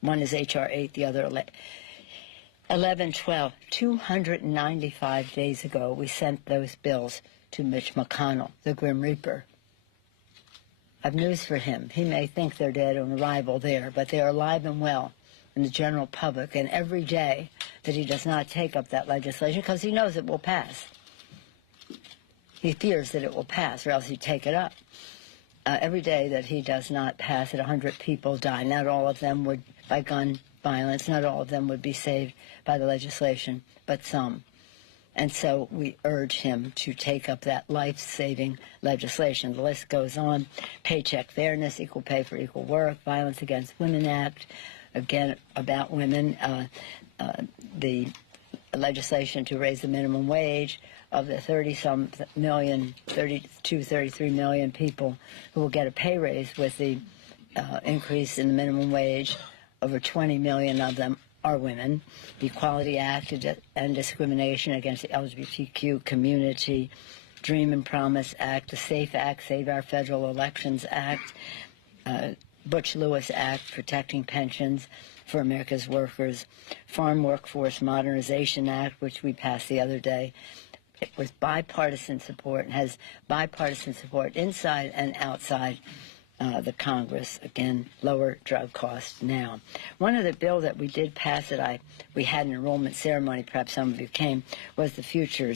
one is H.R. 8, the other 1112. 295 days ago, we sent those bills to Mitch McConnell, the Grim Reaper. I've news for him. He may think they're dead on arrival there, but they are alive and well in the general public. And every day that he does not take up that legislation, because he knows it will pass, he fears that it will pass, or else he'd take it up. Every day that he does not pass it, 100 people die. Not all of them would, by gun violence, not all of them would be saved by the legislation, but some. And so we urge him to take up that life-saving legislation. The list goes on. Paycheck fairness, equal pay for equal work, Violence Against Women Act, again, about women, the legislation to raise the minimum wage of the 30-some million, 32, 33 million people who will get a pay raise with the increase in the minimum wage. Over 20 million of them are women. The Equality Act and Discrimination Against the LGBTQ Community, Dream and Promise Act, the SAFE Act, Save Our Federal Elections Act, Butch-Lewis Act, Protecting Pensions for America's Workers, Farm Workforce Modernization Act, which we passed the other day. It was bipartisan support and has bipartisan support inside and outside the Congress. Again, lower drug costs now. One of the bills that we did pass that we had an enrollment ceremony, perhaps some of you came, was the Future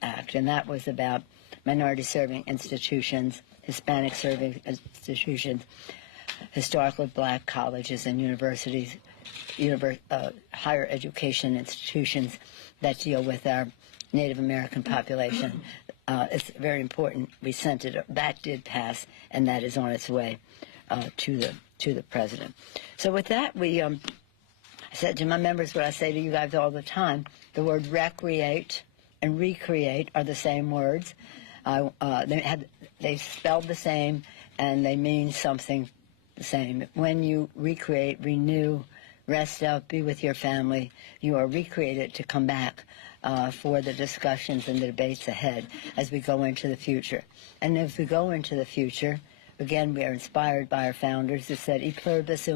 Act, and that was about minority serving institutions, Hispanic serving institutions, historically black colleges and universities, higher education institutions that deal with our Native American population. It's very important. We sent it. That did pass, and that is on its way to the president. So with that, I said to my members what I say to you guys all the time: the word recreate and recreate are the same words. They spelled the same, and they mean something the same. When you recreate, renew, rest up, be with your family, you are recreated to come back for the discussions and the debates ahead as we go into the future. And as we go into the future, again, we are inspired by our founders who said, "E pluribus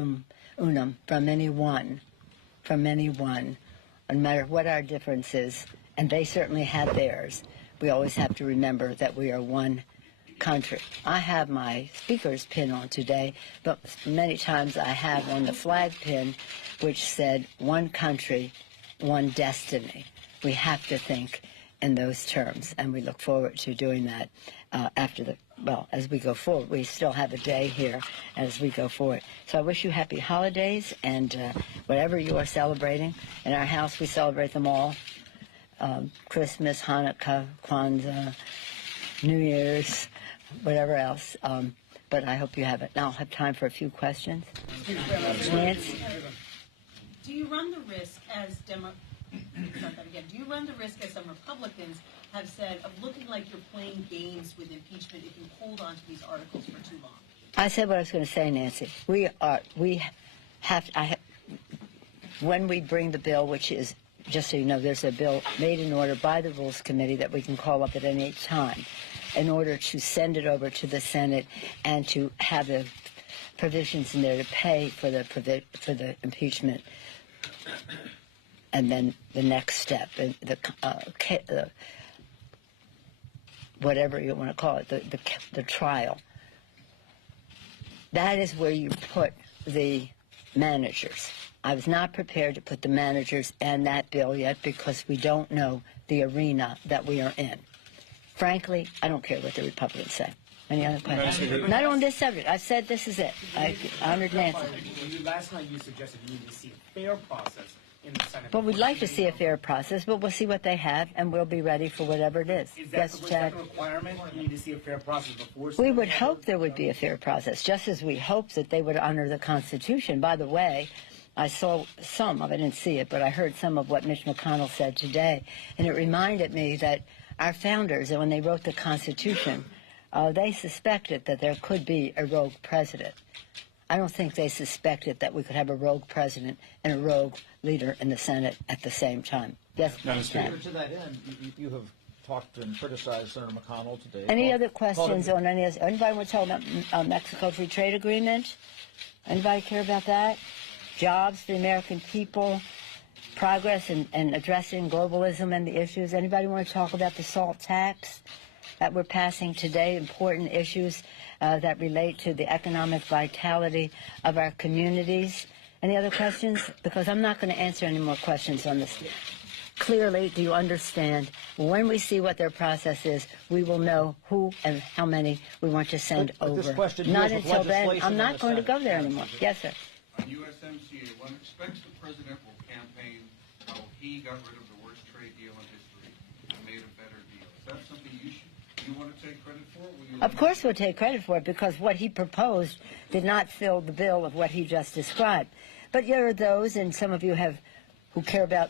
unum," from any one, no matter what our difference is, and they certainly had theirs. We always have to remember that we are one country. I have my speaker's pin on today, but many times I have on the flag pin which said, "One country, one destiny." We have to think in those terms, and we look forward to doing that as we go forward. We still have a day here as we go forward. So I wish you happy holidays, and whatever you are celebrating. In our house, we celebrate them all. Christmas, Hanukkah, Kwanzaa, New Year's, whatever else. But I hope you have it. Now I'll have time for a few questions. Nancy? Do you run the risk as Do you run the risk, as some Republicans have said, of looking like you're playing games with impeachment if you hold on to these articles for too long? I said what I was going to say, Nancy. When we bring the bill, which is, just so you know, there's a bill made in order by the Rules Committee that we can call up at any time in order to send it over to the Senate and to have the provisions in there to pay for the impeachment. And then the next step, whatever you want to call it, the trial. That is where you put the managers. I was not prepared to put the managers in that bill yet because we don't know the arena that we are in. Frankly, I don't care what the Republicans say. Any other questions? Not on this subject. I said this is it. I honored Nancy. Last night you suggested you need to see a fair process in the Senate. But we'd like to see a fair process, but we'll see what they have, and we'll be ready for whatever it is. Is that Yes, Chad? a requirement? You need to see a fair process before. We would hope there would be a fair process, just as we hope that they would honor the Constitution. By the way, I saw some of it, I didn't see it, but I heard some of what Mitch McConnell said today, and it reminded me that our founders, when they wrote the Constitution, they suspected that there could be a rogue president. I don't think they suspected that we could have a rogue president and a rogue leader in the Senate at the same time. Yes, Madam Speaker. Matt. To that end, you have talked and criticized Senator McConnell today. Any Called- other called questions him- on any of this? Anybody want to talk about Mexico Free Trade Agreement? Anybody care about that? Jobs for the American people, progress in addressing globalism and the issues. Anybody want to talk about the SALT tax that we're passing today? Important issues that relate to the economic vitality of our communities. Any other questions? Because I'm not going to answer any more questions on this. Clearly, do you understand? When we see what their process is, we will know who and how many we want to send But over. this question Not deals with until then. legislation I'm in not the going to Senate. go there anymore. Yes, sir. On USMCA, one expects the president will campaign how he got rid of the worst trade deal in history and made a better deal. Is that something you want to take credit for? Of course we'll take credit for it, because what he proposed did not fill the bill of what he just described. But there are those, and some of you who care about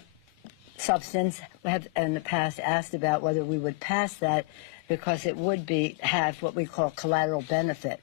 substance, have in the past asked about whether we would pass that because it would have what we call collateral benefit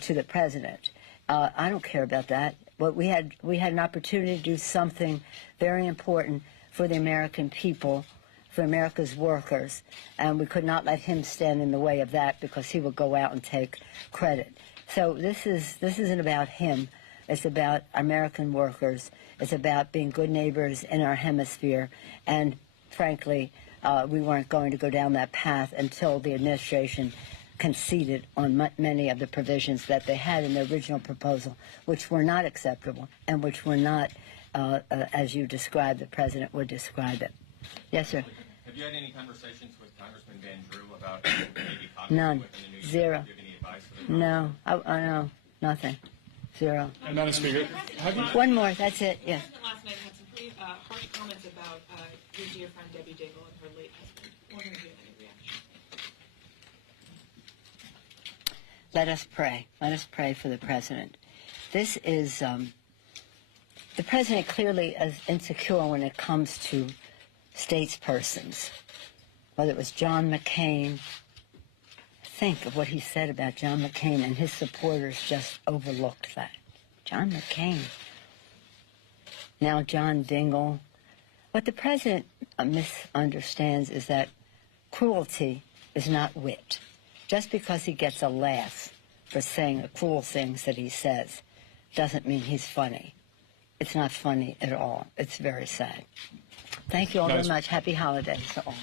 to the president. I don't care about that. But we had an opportunity to do something very important for the American people, for America's workers, and we could not let him stand in the way of that because he would go out and take credit. So this isn't about him. It's about American workers. It's about being good neighbors in our hemisphere. And frankly, we weren't going to go down that path until the administration conceded on many of the provisions that they had in the original proposal, which were not acceptable and which were not, as you described, the president would describe it. Yes, sir. Have you had any conversations with Congressman Van Drew about maybe caucus None. within the new year? Zero. Do you have any advice for them? No, I know, nothing. Zero. Madam Speaker, One more, that's it, yes. The president last night had some pretty harsh comments about your dear friend Debbie Dingell and her late husband. Wondering if you have any reaction. Let us pray. Let us pray for the president. This is, the president clearly is insecure when it comes to statespersons. Whether it was John McCain, think of what he said about John McCain, and his supporters just overlooked that. John McCain. Now John Dingell. What the president misunderstands is that cruelty is not wit. Just because he gets a laugh for saying the cruel things that he says doesn't mean he's funny. It's not funny at all. It's very sad. Thank you all very much. Happy holidays to all.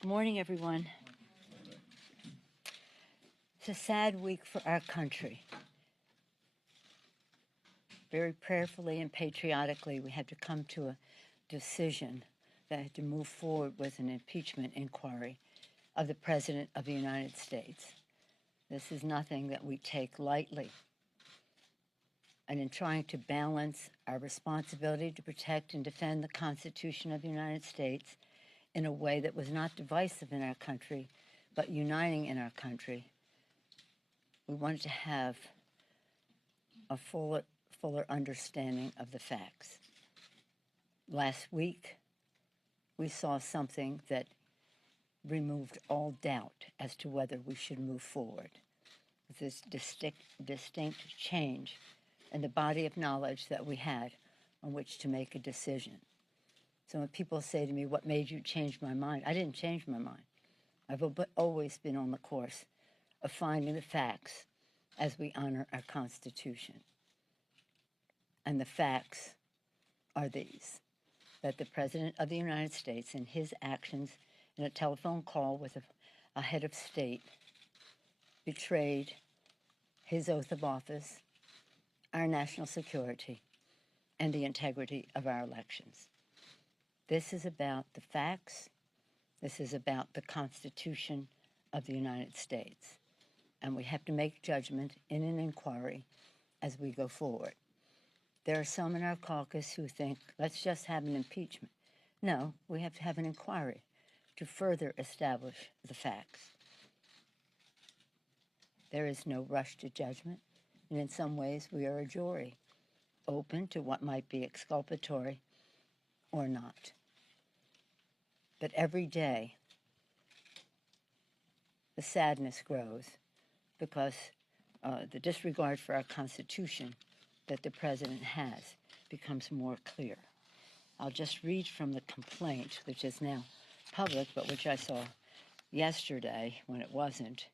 Good morning, everyone. It's a sad week for our country. Very prayerfully and patriotically, we had to come to a decision that had to move forward with an impeachment inquiry of the President of the United States. This is nothing that we take lightly. And in trying to balance our responsibility to protect and defend the Constitution of the United States in a way that was not divisive in our country, but uniting in our country, we wanted to have a fuller understanding of the facts. Last week, we saw something that removed all doubt as to whether we should move forward. This distinct change in the body of knowledge that we had on which to make a decision. So when people say to me, what made you change my mind? I didn't change my mind. I've always been on the course of finding the facts as we honor our Constitution. And the facts are these, that the President of the United States, in his actions in a telephone call with a head of state, betrayed his oath of office, our national security, and the integrity of our elections. This is about the facts. This is about the Constitution of the United States. and we have to make judgment in an inquiry as we go forward. There are some in our caucus who think, let's just have an impeachment. No, we have to have an inquiry to further establish the facts. There is no rush to judgment, and in some ways we are a jury, open to what might be exculpatory or not. But every day, the sadness grows because the disregard for our Constitution that the President has becomes more clear. I'll just read from the complaint, which is now public, but which I saw yesterday when it wasn't.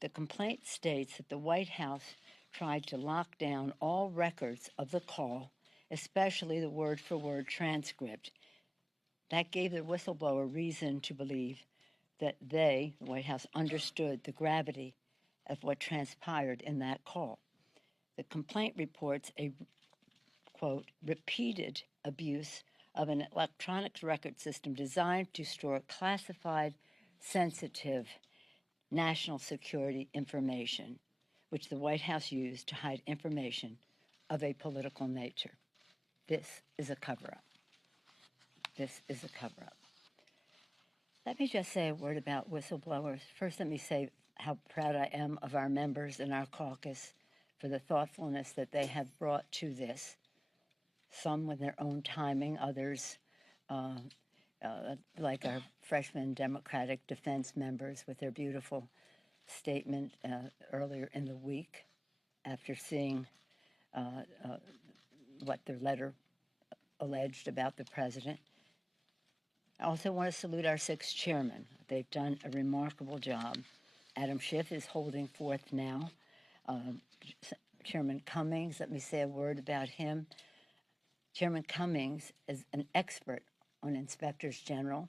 The complaint states that the White House tried to lock down all records of the call, especially the word-for-word transcript. That gave the whistleblower reason to believe that they, the White House, understood the gravity of what transpired in that call. The complaint reports a, quote, repeated abuse of an electronic record system designed to store classified, sensitive national security information, which the White House used to hide information of a political nature. This is a cover-up. This is a cover-up. Let me just say a word about whistleblowers. First, let me say how proud I am of our members in our caucus for the thoughtfulness that they have brought to this. Some with their own timing, others like our freshman Democratic defense members with their beautiful statement earlier in the week after seeing what their letter alleged about the president. I also want to salute our 6 chairmen. They've done a remarkable job. Adam Schiff is holding forth now. Chairman Cummings, let me say a word about him. Chairman Cummings is an expert on inspectors general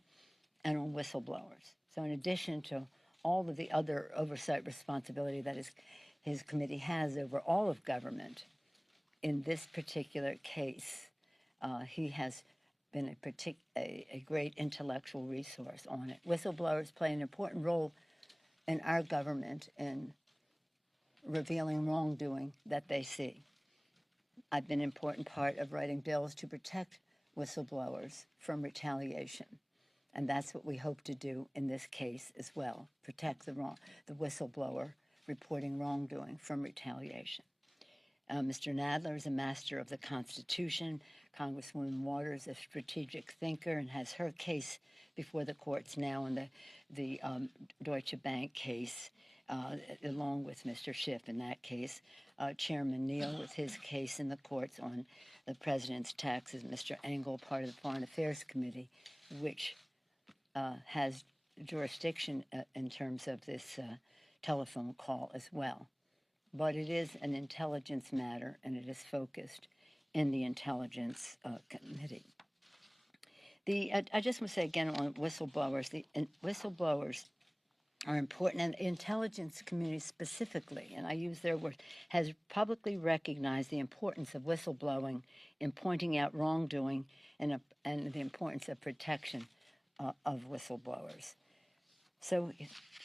and on whistleblowers. So in addition to all of the other oversight responsibility that his committee has over all of government, in this particular case, he has been a great intellectual resource on it. Whistleblowers play an important role in our government in revealing wrongdoing that they see. I've been an important part of writing bills to protect whistleblowers from retaliation. And that's what we hope to do in this case as well, protect the whistleblower reporting wrongdoing from retaliation. Mr. Nadler is a master of the Constitution. Congresswoman Waters, a strategic thinker, and has her case before the courts now in the Deutsche Bank case, along with Mr. Schiff in that case. Chairman Neal with his case in the courts on the president's taxes. Mr. Engel, part of the Foreign Affairs Committee, which has jurisdiction in terms of this telephone call as well. But it is an intelligence matter, and it is focused in the Intelligence Committee. I just want to say again on whistleblowers, whistleblowers are important, and the intelligence community specifically, and I use their word, has publicly recognized the importance of whistleblowing in pointing out wrongdoing and the importance of protection of whistleblowers. So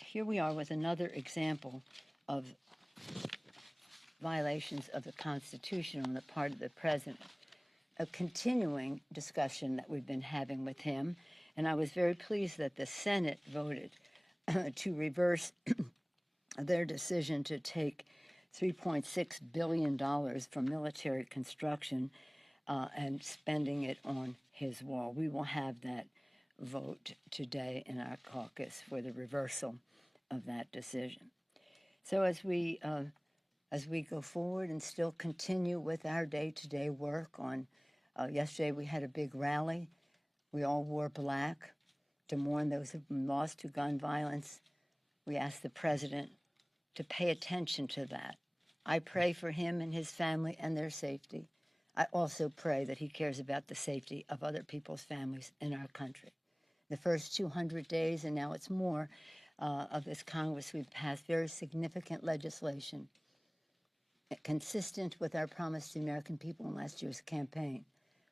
here we are with another example of violations of the Constitution on the part of the president, a continuing discussion that we've been having with him, and I was very pleased that the Senate voted to reverse their decision to take $3.6 billion from military construction and spending it on his wall. We will have that vote today in our caucus for the reversal of that decision. So as we go forward and still continue with our day-to-day work on, yesterday we had a big rally. We all wore black to mourn those who've been lost to gun violence. We asked the president to pay attention to that. I pray for him and his family and their safety. I also pray that he cares about the safety of other people's families in our country. The first 200 days, and now it's more, of this Congress, we've passed very significant legislation consistent with our promise to the American people in last year's campaign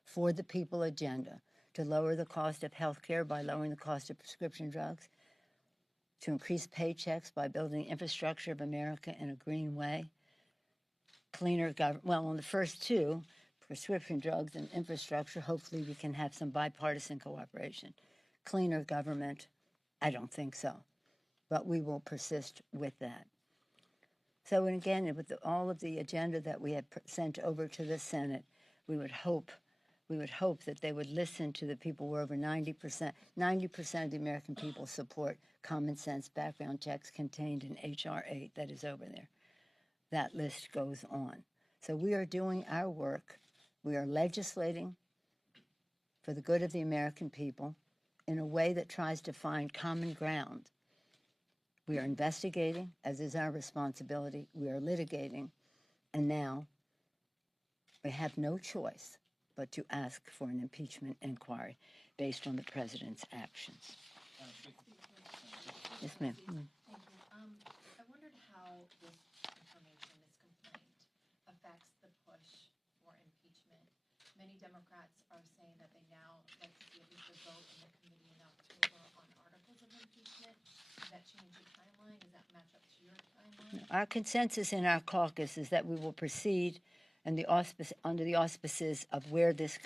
for the people agenda, to lower the cost of health care by lowering the cost of prescription drugs, to increase paychecks by building infrastructure of America in a green way, cleaner government. Well, on the first two, prescription drugs and infrastructure, hopefully we can have some bipartisan cooperation. Cleaner government, I don't think so, but we will persist with that. So, and again, with all of the agenda that we have sent over to the Senate, we would hope that they would listen to the people where over 90% of the American people support common sense background checks contained in H.R. 8 that is over there. That list goes on. So we are doing our work. We are legislating for the good of the American people in a way that tries to find common ground. We are investigating, as is our responsibility. We are litigating. And now we have no choice but to ask for an impeachment inquiry based on the president's actions. Yes, ma'am. Thank you. I wondered how this information, this complaint, affects the push for impeachment. Many Democrats are saying that they now like to see at least a vote in the committee in October on articles of impeachment. Does that change your timeline? Does that match up to your timeline? Our consensus in our caucus is that we will proceed under the auspices of where this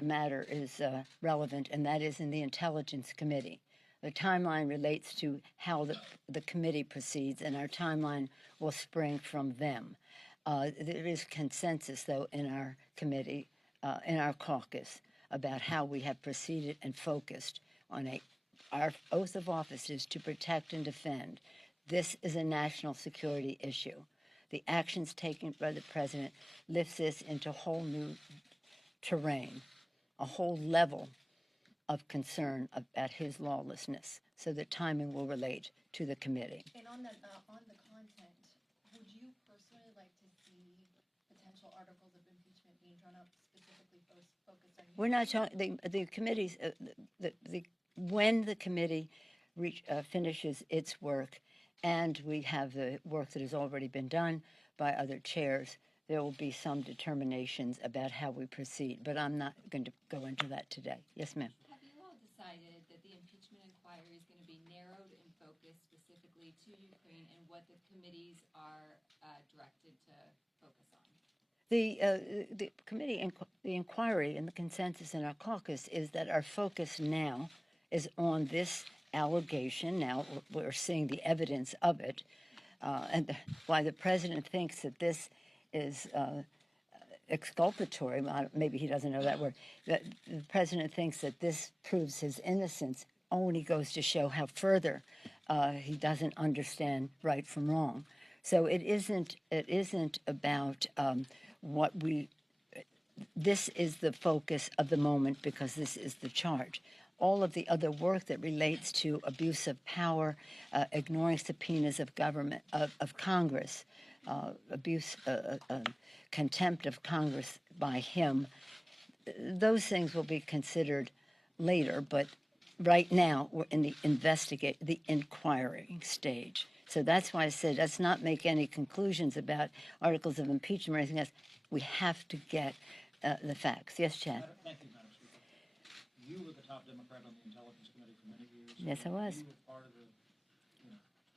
matter is relevant, and that is in the Intelligence Committee. The timeline relates to how the committee proceeds, and our timeline will spring from them. There is consensus, though, in our committee, in our caucus, about how we have proceeded and focused on our oath of office is to protect and defend. This is a national security issue. The actions taken by the president lifts this into a whole new terrain, a whole level of concern about his lawlessness. So the timing will relate to the committee. And on the content, would you personally like to see potential articles of impeachment being drawn up specifically focused on you? We're not talking, the committees, when the committee finishes its work and we have the work that has already been done by other chairs, there will be some determinations about how we proceed. But I'm not going to go into that today. Yes, ma'am. Have you all decided that the impeachment inquiry is going to be narrowed and focused specifically to Ukraine and what the committees are directed to focus on? The committee, the inquiry and the consensus in our caucus is that our focus now is on this allegation. Now we're seeing the evidence of it, and why the president thinks that this is exculpatory. Maybe he doesn't know that word. That the president thinks that this proves his innocence only goes to show how further he doesn't understand right from wrong. So it isn't about what we. This is the focus of the moment because this is the charge. All of the other work that relates to abuse of power, ignoring subpoenas of government, of Congress, contempt of Congress by him, those things will be considered later. But right now, we're in the inquiry stage. So that's why I said let's not make any conclusions about articles of impeachment or anything else. We have to get the facts. Yes, Chad. Thank you, Madam Speaker. You were the top Democrat on the Intelligence Committee for many years. Yes, I was. You were part of the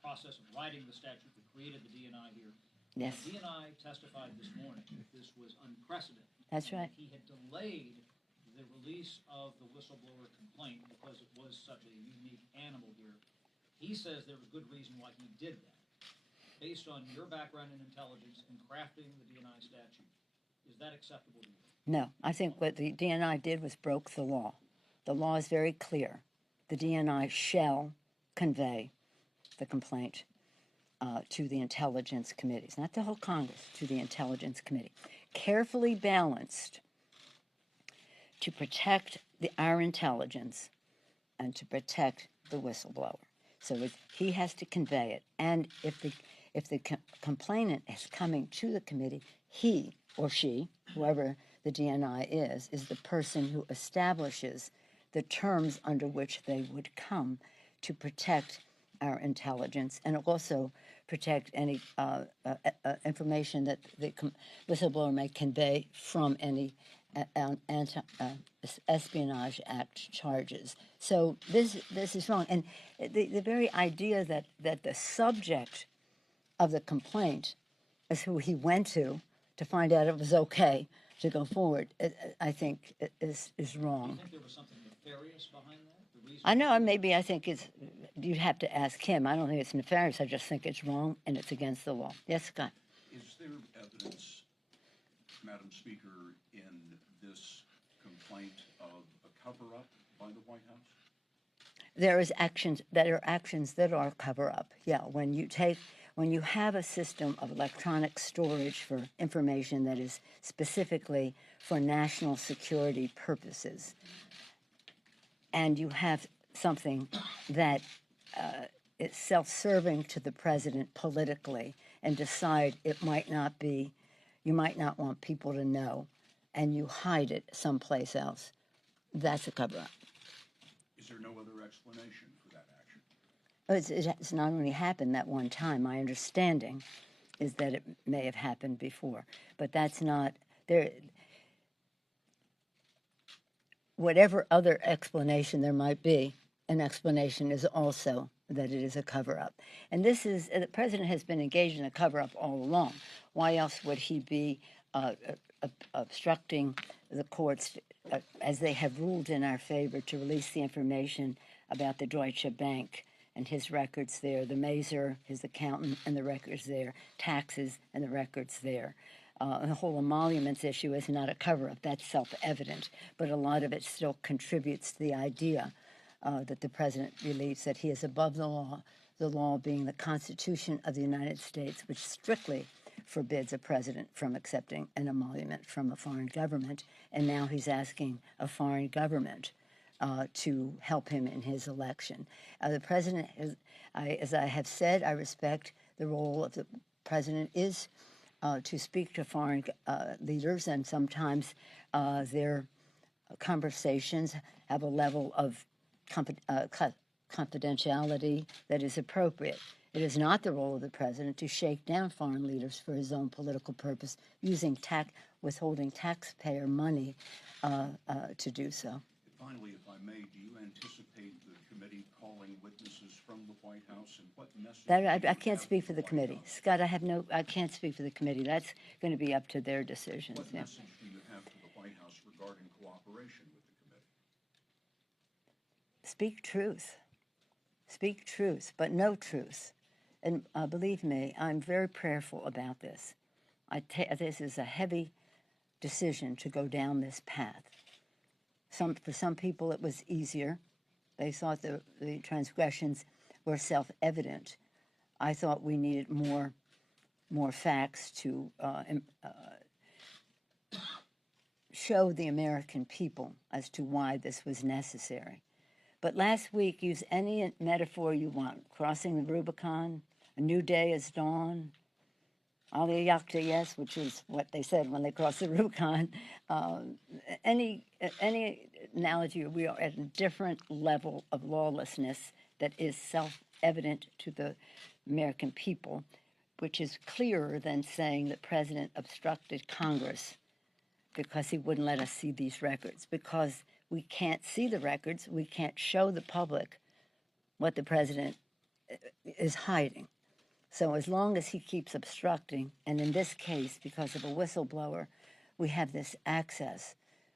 process of writing the statute that created the DNI here. Yes. The DNI testified this morning that this was unprecedented. That's right. He had delayed the release of the whistleblower complaint because it was such a unique animal here. He says there was good reason why he did that. Based on your background in intelligence and crafting the DNI statute, is that acceptable to you? No, I think what the DNI did was broke the law. The law is very clear. The DNI shall convey the complaint to the Intelligence Committees, not the whole Congress, to the Intelligence Committee. Carefully balanced to protect our intelligence and to protect the whistleblower. So he has to convey it. And if the complainant is coming to the committee, he or she, whoever the DNI is the person who establishes the terms under which they would come to protect our intelligence and also protect any information that the whistleblower may convey from any Espionage Act charges. So this is wrong, and the very idea that the subject of the complaint is who he went to find out it was okay to go forward, I think is Do you wrong. think there was something nefarious behind that? The reason I know, maybe I think it's, you'd have to ask him. I don't think it's nefarious. I just think it's wrong and it's against the law. Yes, Scott? Is there evidence, Madam Speaker, in this complaint of a cover-up by the White House? There is actions that are cover up. Yeah, when you have a system of electronic storage for information that is specifically for national security purposes, and you have something that is self-serving to the president politically, and decide it might not be, you might not want people to know, and you hide it someplace else, that's a cover-up. Is there no other explanation for that action? It's not only happened that one time. My understanding is that it may have happened before, but that's not there. Whatever other explanation there might be, an explanation is also that it is a cover-up. And this is, the president has been engaged in a cover-up all along. Why else would he be obstructing the courts, as they have ruled in our favor, to release the information about the Deutsche Bank and his records there, the Maser, his accountant, and the records there, taxes and the records there. The whole emoluments issue is not a cover-up. That's self-evident, but a lot of it still contributes to the idea that the president believes that he is above the law being the Constitution of the United States, which strictly forbids a president from accepting an emolument from a foreign government, and now he's asking a foreign government to help him in his election. The president, as I have said, I respect the role of the president is to speak to foreign leaders, and sometimes their conversations have a level of confidentiality that is appropriate. It is not the role of the president to shake down foreign leaders for his own political purpose, using withholding taxpayer money to do so. Finally, if I may, do you anticipate the committee calling witnesses from the White House, and what message? That I can't speak for the committee, Scott. I can't speak for the committee. That's going to be up to their decisions. What message do you have to the White House regarding cooperation with the committee? Speak truth. Speak truth, but no truth. And believe me, I'm very prayerful about this. This is a heavy decision to go down this path. For some people, it was easier. They thought the transgressions were self-evident. I thought we needed more facts to show the American people as to why this was necessary. But last week, use any metaphor you want. Crossing the Rubicon, a new day has dawned, Aliyah, yes, which is what they said when they crossed the Rubicon. Any analogy, we are at a different level of lawlessness that is self-evident to the American people, which is clearer than saying the president obstructed Congress because he wouldn't let us see these records. Because we can't see the records, we can't show the public what the president is hiding. So as long as he keeps obstructing, and in this case, because of a whistleblower, we have this access,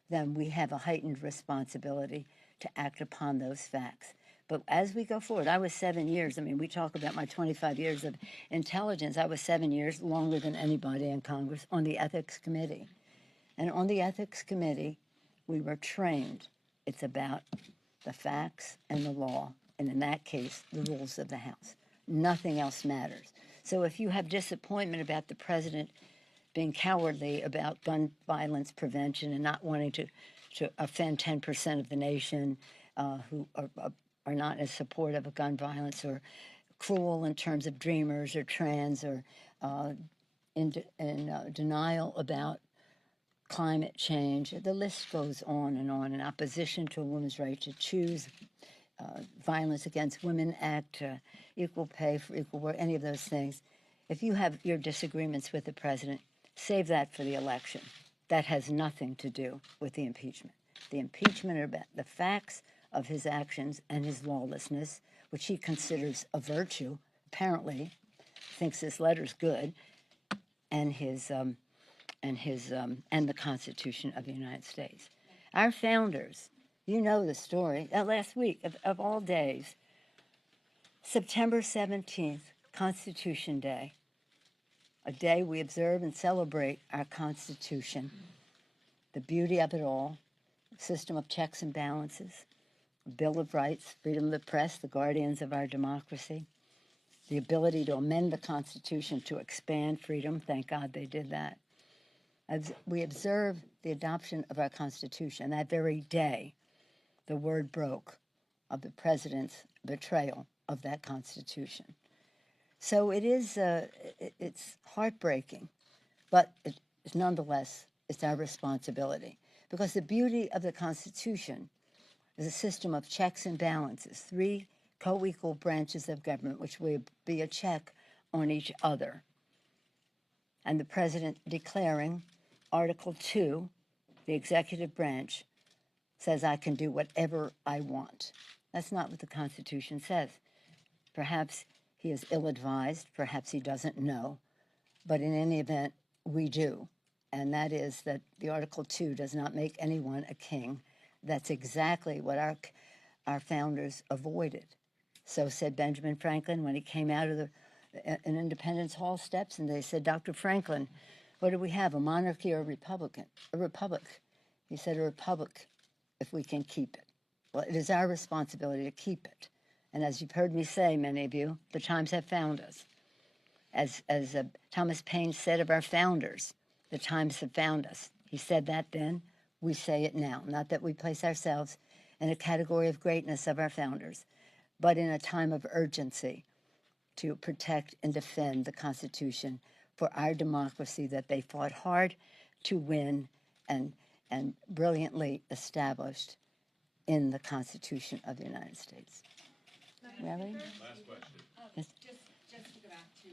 then we have a heightened responsibility to act upon those facts. But as we go forward, I was 7 years. I mean, we talk about my 25 years of intelligence. I was 7 years, longer than anybody in Congress, on the Ethics Committee. And on the Ethics Committee, we were trained. It's about the facts and the law, and in that case, the rules of the House. Nothing else matters. So if you have disappointment about the president being cowardly about gun violence prevention and not wanting to offend 10% of the nation who are not in support of gun violence, or cruel in terms of dreamers or trans, or in denial about climate change, the list goes on, in opposition to a woman's right to choose, Violence Against Women Act, equal pay for equal work, any of those things. If you have your disagreements with the president, save that for the election. That has nothing to do with the impeachment. The impeachment are about the facts of his actions and his lawlessness, which he considers a virtue, apparently, thinks this letter's good, and the Constitution of the United States. Our founders, you know the story, last week, of all days, September 17th, Constitution Day, a day we observe and celebrate our Constitution, the beauty of it all, system of checks and balances, Bill of Rights, freedom of the press, the guardians of our democracy, the ability to amend the Constitution to expand freedom. Thank God they did that. As we observe the adoption of our Constitution, that very day, the word broke of the president's betrayal of that Constitution. So it's heartbreaking, but nonetheless, it's our responsibility. Because the beauty of the Constitution is a system of checks and balances, three co-equal branches of government, which will be a check on each other. And the president declaring Article 2, the executive branch, says I can do whatever I want. That's not what the Constitution says. Perhaps he is ill-advised, perhaps he doesn't know, but in any event, we do. And that is that the Article 2 does not make anyone a king. That's exactly what our founders avoided. So said Benjamin Franklin when he came out of an Independence Hall steps, and they said, Dr. Franklin, what do we have, a monarchy or a republic? A republic. He said, a republic, if we can keep it. Well, it is our responsibility to keep it. And as you've heard me say, many of you, the times have found us. As Thomas Paine said of our founders, the times have found us. He said that then, we say it now. Not that we place ourselves in a category of greatness of our founders, but in a time of urgency to protect and defend the Constitution for our democracy that they fought hard to win and brilliantly established in the Constitution of the United States. Ready? Last question. Yes. Just to go back to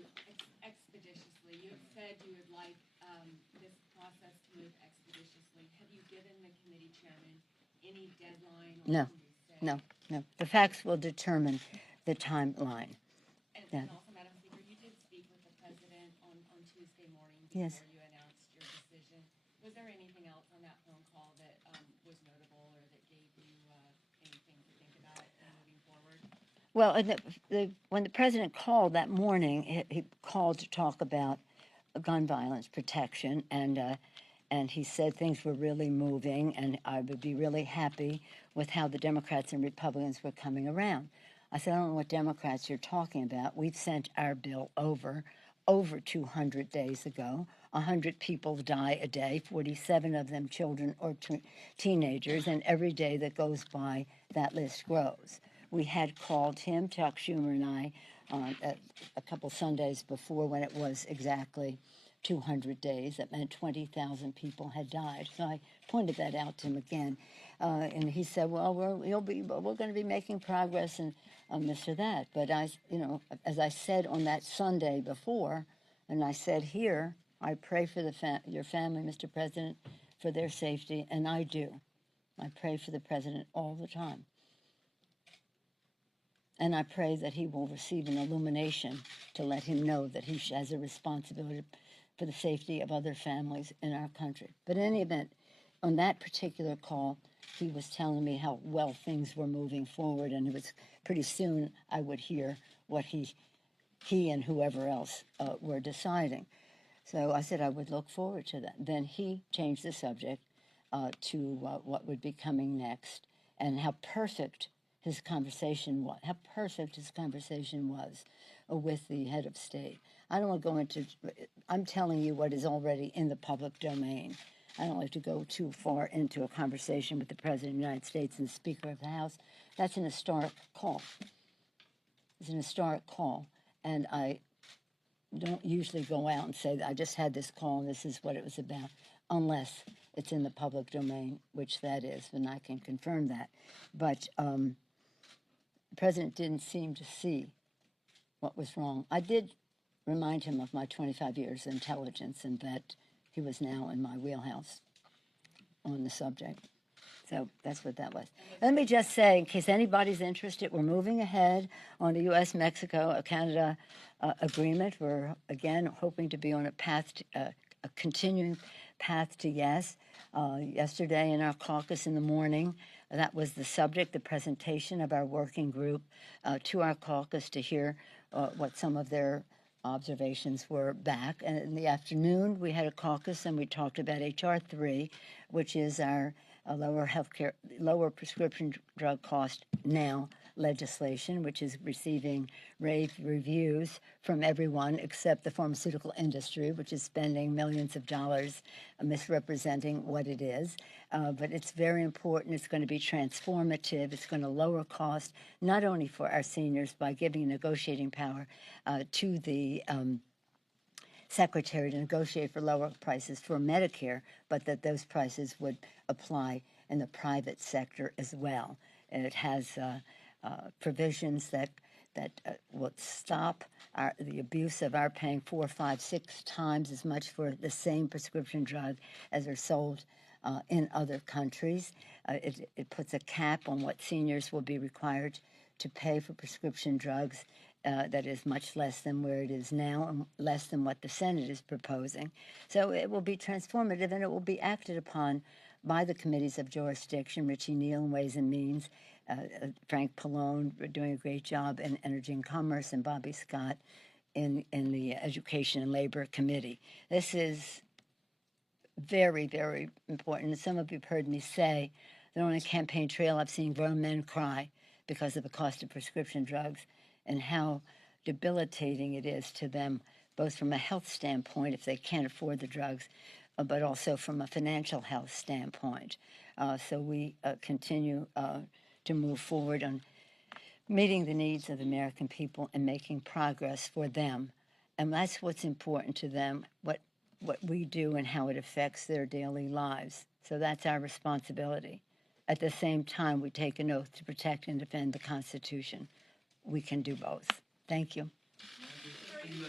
expeditiously, you have said you would like this process to move expeditiously. Have you given the committee chairman any deadline? No. The facts will determine the timeline. And also, Madam Speaker, you did speak with the president on Tuesday morning before Yes. you announced your decision. Was there anything else on that phone call that was notable or that gave you anything to think about moving forward? Well, when the president called that morning, he called to talk about gun violence protection, and he said things were really moving, and I would be really happy with how the Democrats and Republicans were coming around. I said, I don't know what Democrats you're talking about. We've sent our bill over 200 days ago. 100 people die a day, 47 of them children or teenagers, and every day that goes by, that list grows. We had called him, Chuck Schumer and I, a couple Sundays before when it was exactly 200 days. That meant 20,000 people had died. So I pointed that out to him again. And he said, well, we're going to be making progress and this or that. But as I said on that Sunday before, and I said here, I pray for your family, Mr. President, for their safety, and I do. I pray for the president all the time. And I pray that he will receive an illumination to let him know that he has a responsibility for the safety of other families in our country. But in any event, on that particular call, he was telling me how well things were moving forward, and it was pretty soon I would hear what he and whoever else were deciding. So I said I would look forward to that. Then he changed the subject to what would be coming next, and how perfect his conversation was. How perfect his conversation was with the head of state. I don't want to go into. I'm telling you what is already in the public domain. I don't like to go too far into a conversation with the President of the United States and the Speaker of the House. That's an historic call. It's an historic call, and I don't usually go out and say that I just had this call and this is what it was about, unless it's in the public domain, which that is, and I can confirm that. But the President didn't seem to see what was wrong. I did remind him of my 25 years of intelligence and that he was now in my wheelhouse on the subject. So that's what that was. Let me just say, in case anybody's interested, we're moving ahead on the U.S.-Mexico, Canada agreement. We're, again, hoping to be on a path, a continuing path to yes. Yesterday in our caucus in the morning, that was the subject, the presentation of our working group to our caucus to hear what some of their observations were back. And in the afternoon, we had a caucus and we talked about H.R. 3, which is our lower prescription drug cost now legislation, which is receiving rave reviews from everyone except the pharmaceutical industry, which is spending millions of dollars misrepresenting what it is. But it's very important. It's going to be transformative. It's going to lower cost, not only for our seniors by giving negotiating power to the secretary to negotiate for lower prices for Medicare, but that those prices would apply in the private sector as well. And it has provisions that will stop the abuse of our paying 4, 5, 6 times as much for the same prescription drug as are sold in other countries. It puts a cap on what seniors will be required to pay for prescription drugs that is much less than where it is now and less than what the Senate is proposing. So it will be transformative, and it will be acted upon by the committees of jurisdiction, Richie Neal in Ways and Means, Frank Pallone doing a great job in Energy and Commerce, and Bobby Scott in the Education and Labor Committee. This is very, very important. And some of you have heard me say that on a campaign trail I've seen grown men cry because of the cost of prescription drugs and how debilitating it is to them, both from a health standpoint, if they can't afford the drugs, but also from a financial health standpoint. So we continue to move forward on meeting the needs of the American people and making progress for them. And that's what's important to them, what we do and how it affects their daily lives. So that's our responsibility. At the same time, we take an oath to protect and defend the Constitution. We can do both. Thank you. Thank you.